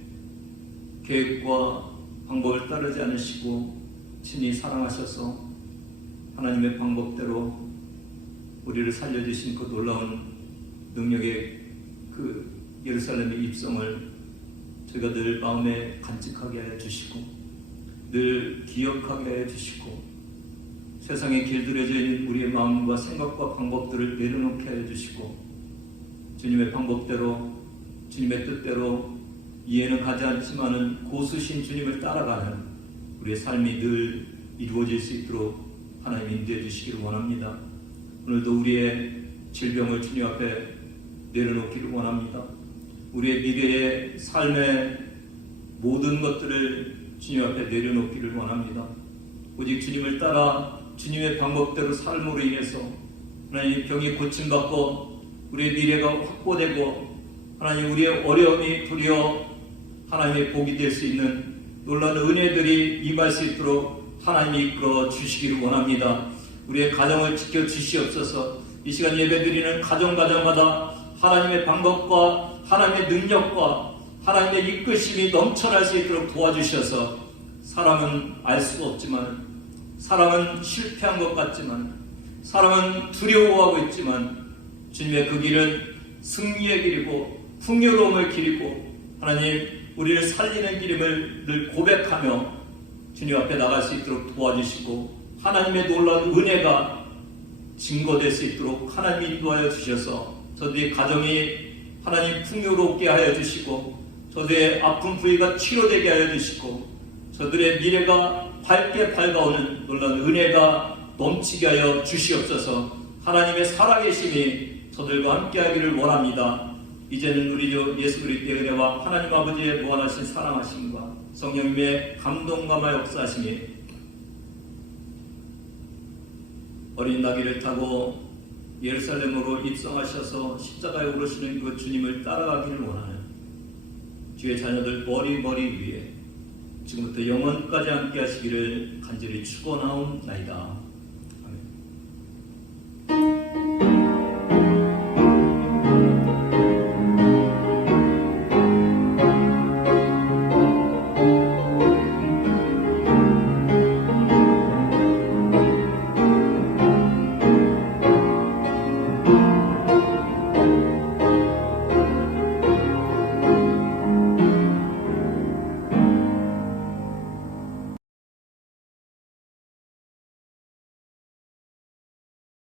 계획과 방법을 따르지 않으시고 친히 사랑하셔서 하나님의 방법대로 우리를 살려주신 그 놀라운 능력의 그 예루살렘의 입성을 저희가 늘 마음에 간직하게 해 주시고 늘 기억하게 해 주시고 세상에 길들여져 있는 우리의 마음과 생각과 방법들을 내려놓게 해 주시고 주님의 방법대로 주님의 뜻대로 이해는 가지 않지만은 고수신 주님을 따라가는 우리의 삶이 늘 이루어질 수 있도록 하나님 인도해 주시기를 원합니다. 오늘도 우리의 질병을 주님 앞에 내려놓기를 원합니다. 우리의 미래의 삶의 모든 것들을 주님 앞에 내려놓기를 원합니다. 오직 주님을 따라 주님의 방법대로 삶으로 인해서 하나님 병이 고침받고 우리의 미래가 확보되고 하나님 우리의 어려움이 도리어 하나님의 복이 될 수 있는 놀라운 은혜들이 임할 수 있도록 하나님이 이끌어 주시기를 원합니다. 우리의 가정을 지켜 주시옵소서. 이 시간 예배드리는 가정마다 하나님의 방법과 하나님의 능력과 하나님의 이끄심이 넘쳐날 수 있도록 도와주셔서 사람은 알 수 없지만 사람은 실패한 것 같지만 사람은 두려워하고 있지만 주님의 그 길은 승리의 길이고 풍요로움의 길이고 하나님 우리를 살리는 길임을 늘 고백하며 주님 앞에 나갈 수 있도록 도와주시고 하나님의 놀라운 은혜가 증거될 수 있도록 하나님이 인도하여 주셔서 저들의 가정이 하나님 풍요롭게 하여 주시고 저들의 아픈 부위가 치료되게 하여 주시고 저들의 미래가 밝게 밝아오는 놀라운 은혜가 넘치게 하여 주시옵소서. 하나님의 살아계심이 저들과 함께하기를 원합니다. 이제는 우리 주 예수 그리스도의 은혜와 하나님 아버지의 무한하신 사랑하심과 성령님의 감동감화 역사하심이 어린 나귀를 타고 예루살렘으로 입성하셔서 십자가에 오르시는 그 주님을 따라가기를 원하는 주의 자녀들 머리 위에 지금부터 영원까지 함께 하시기를 간절히 축원하옵나이다.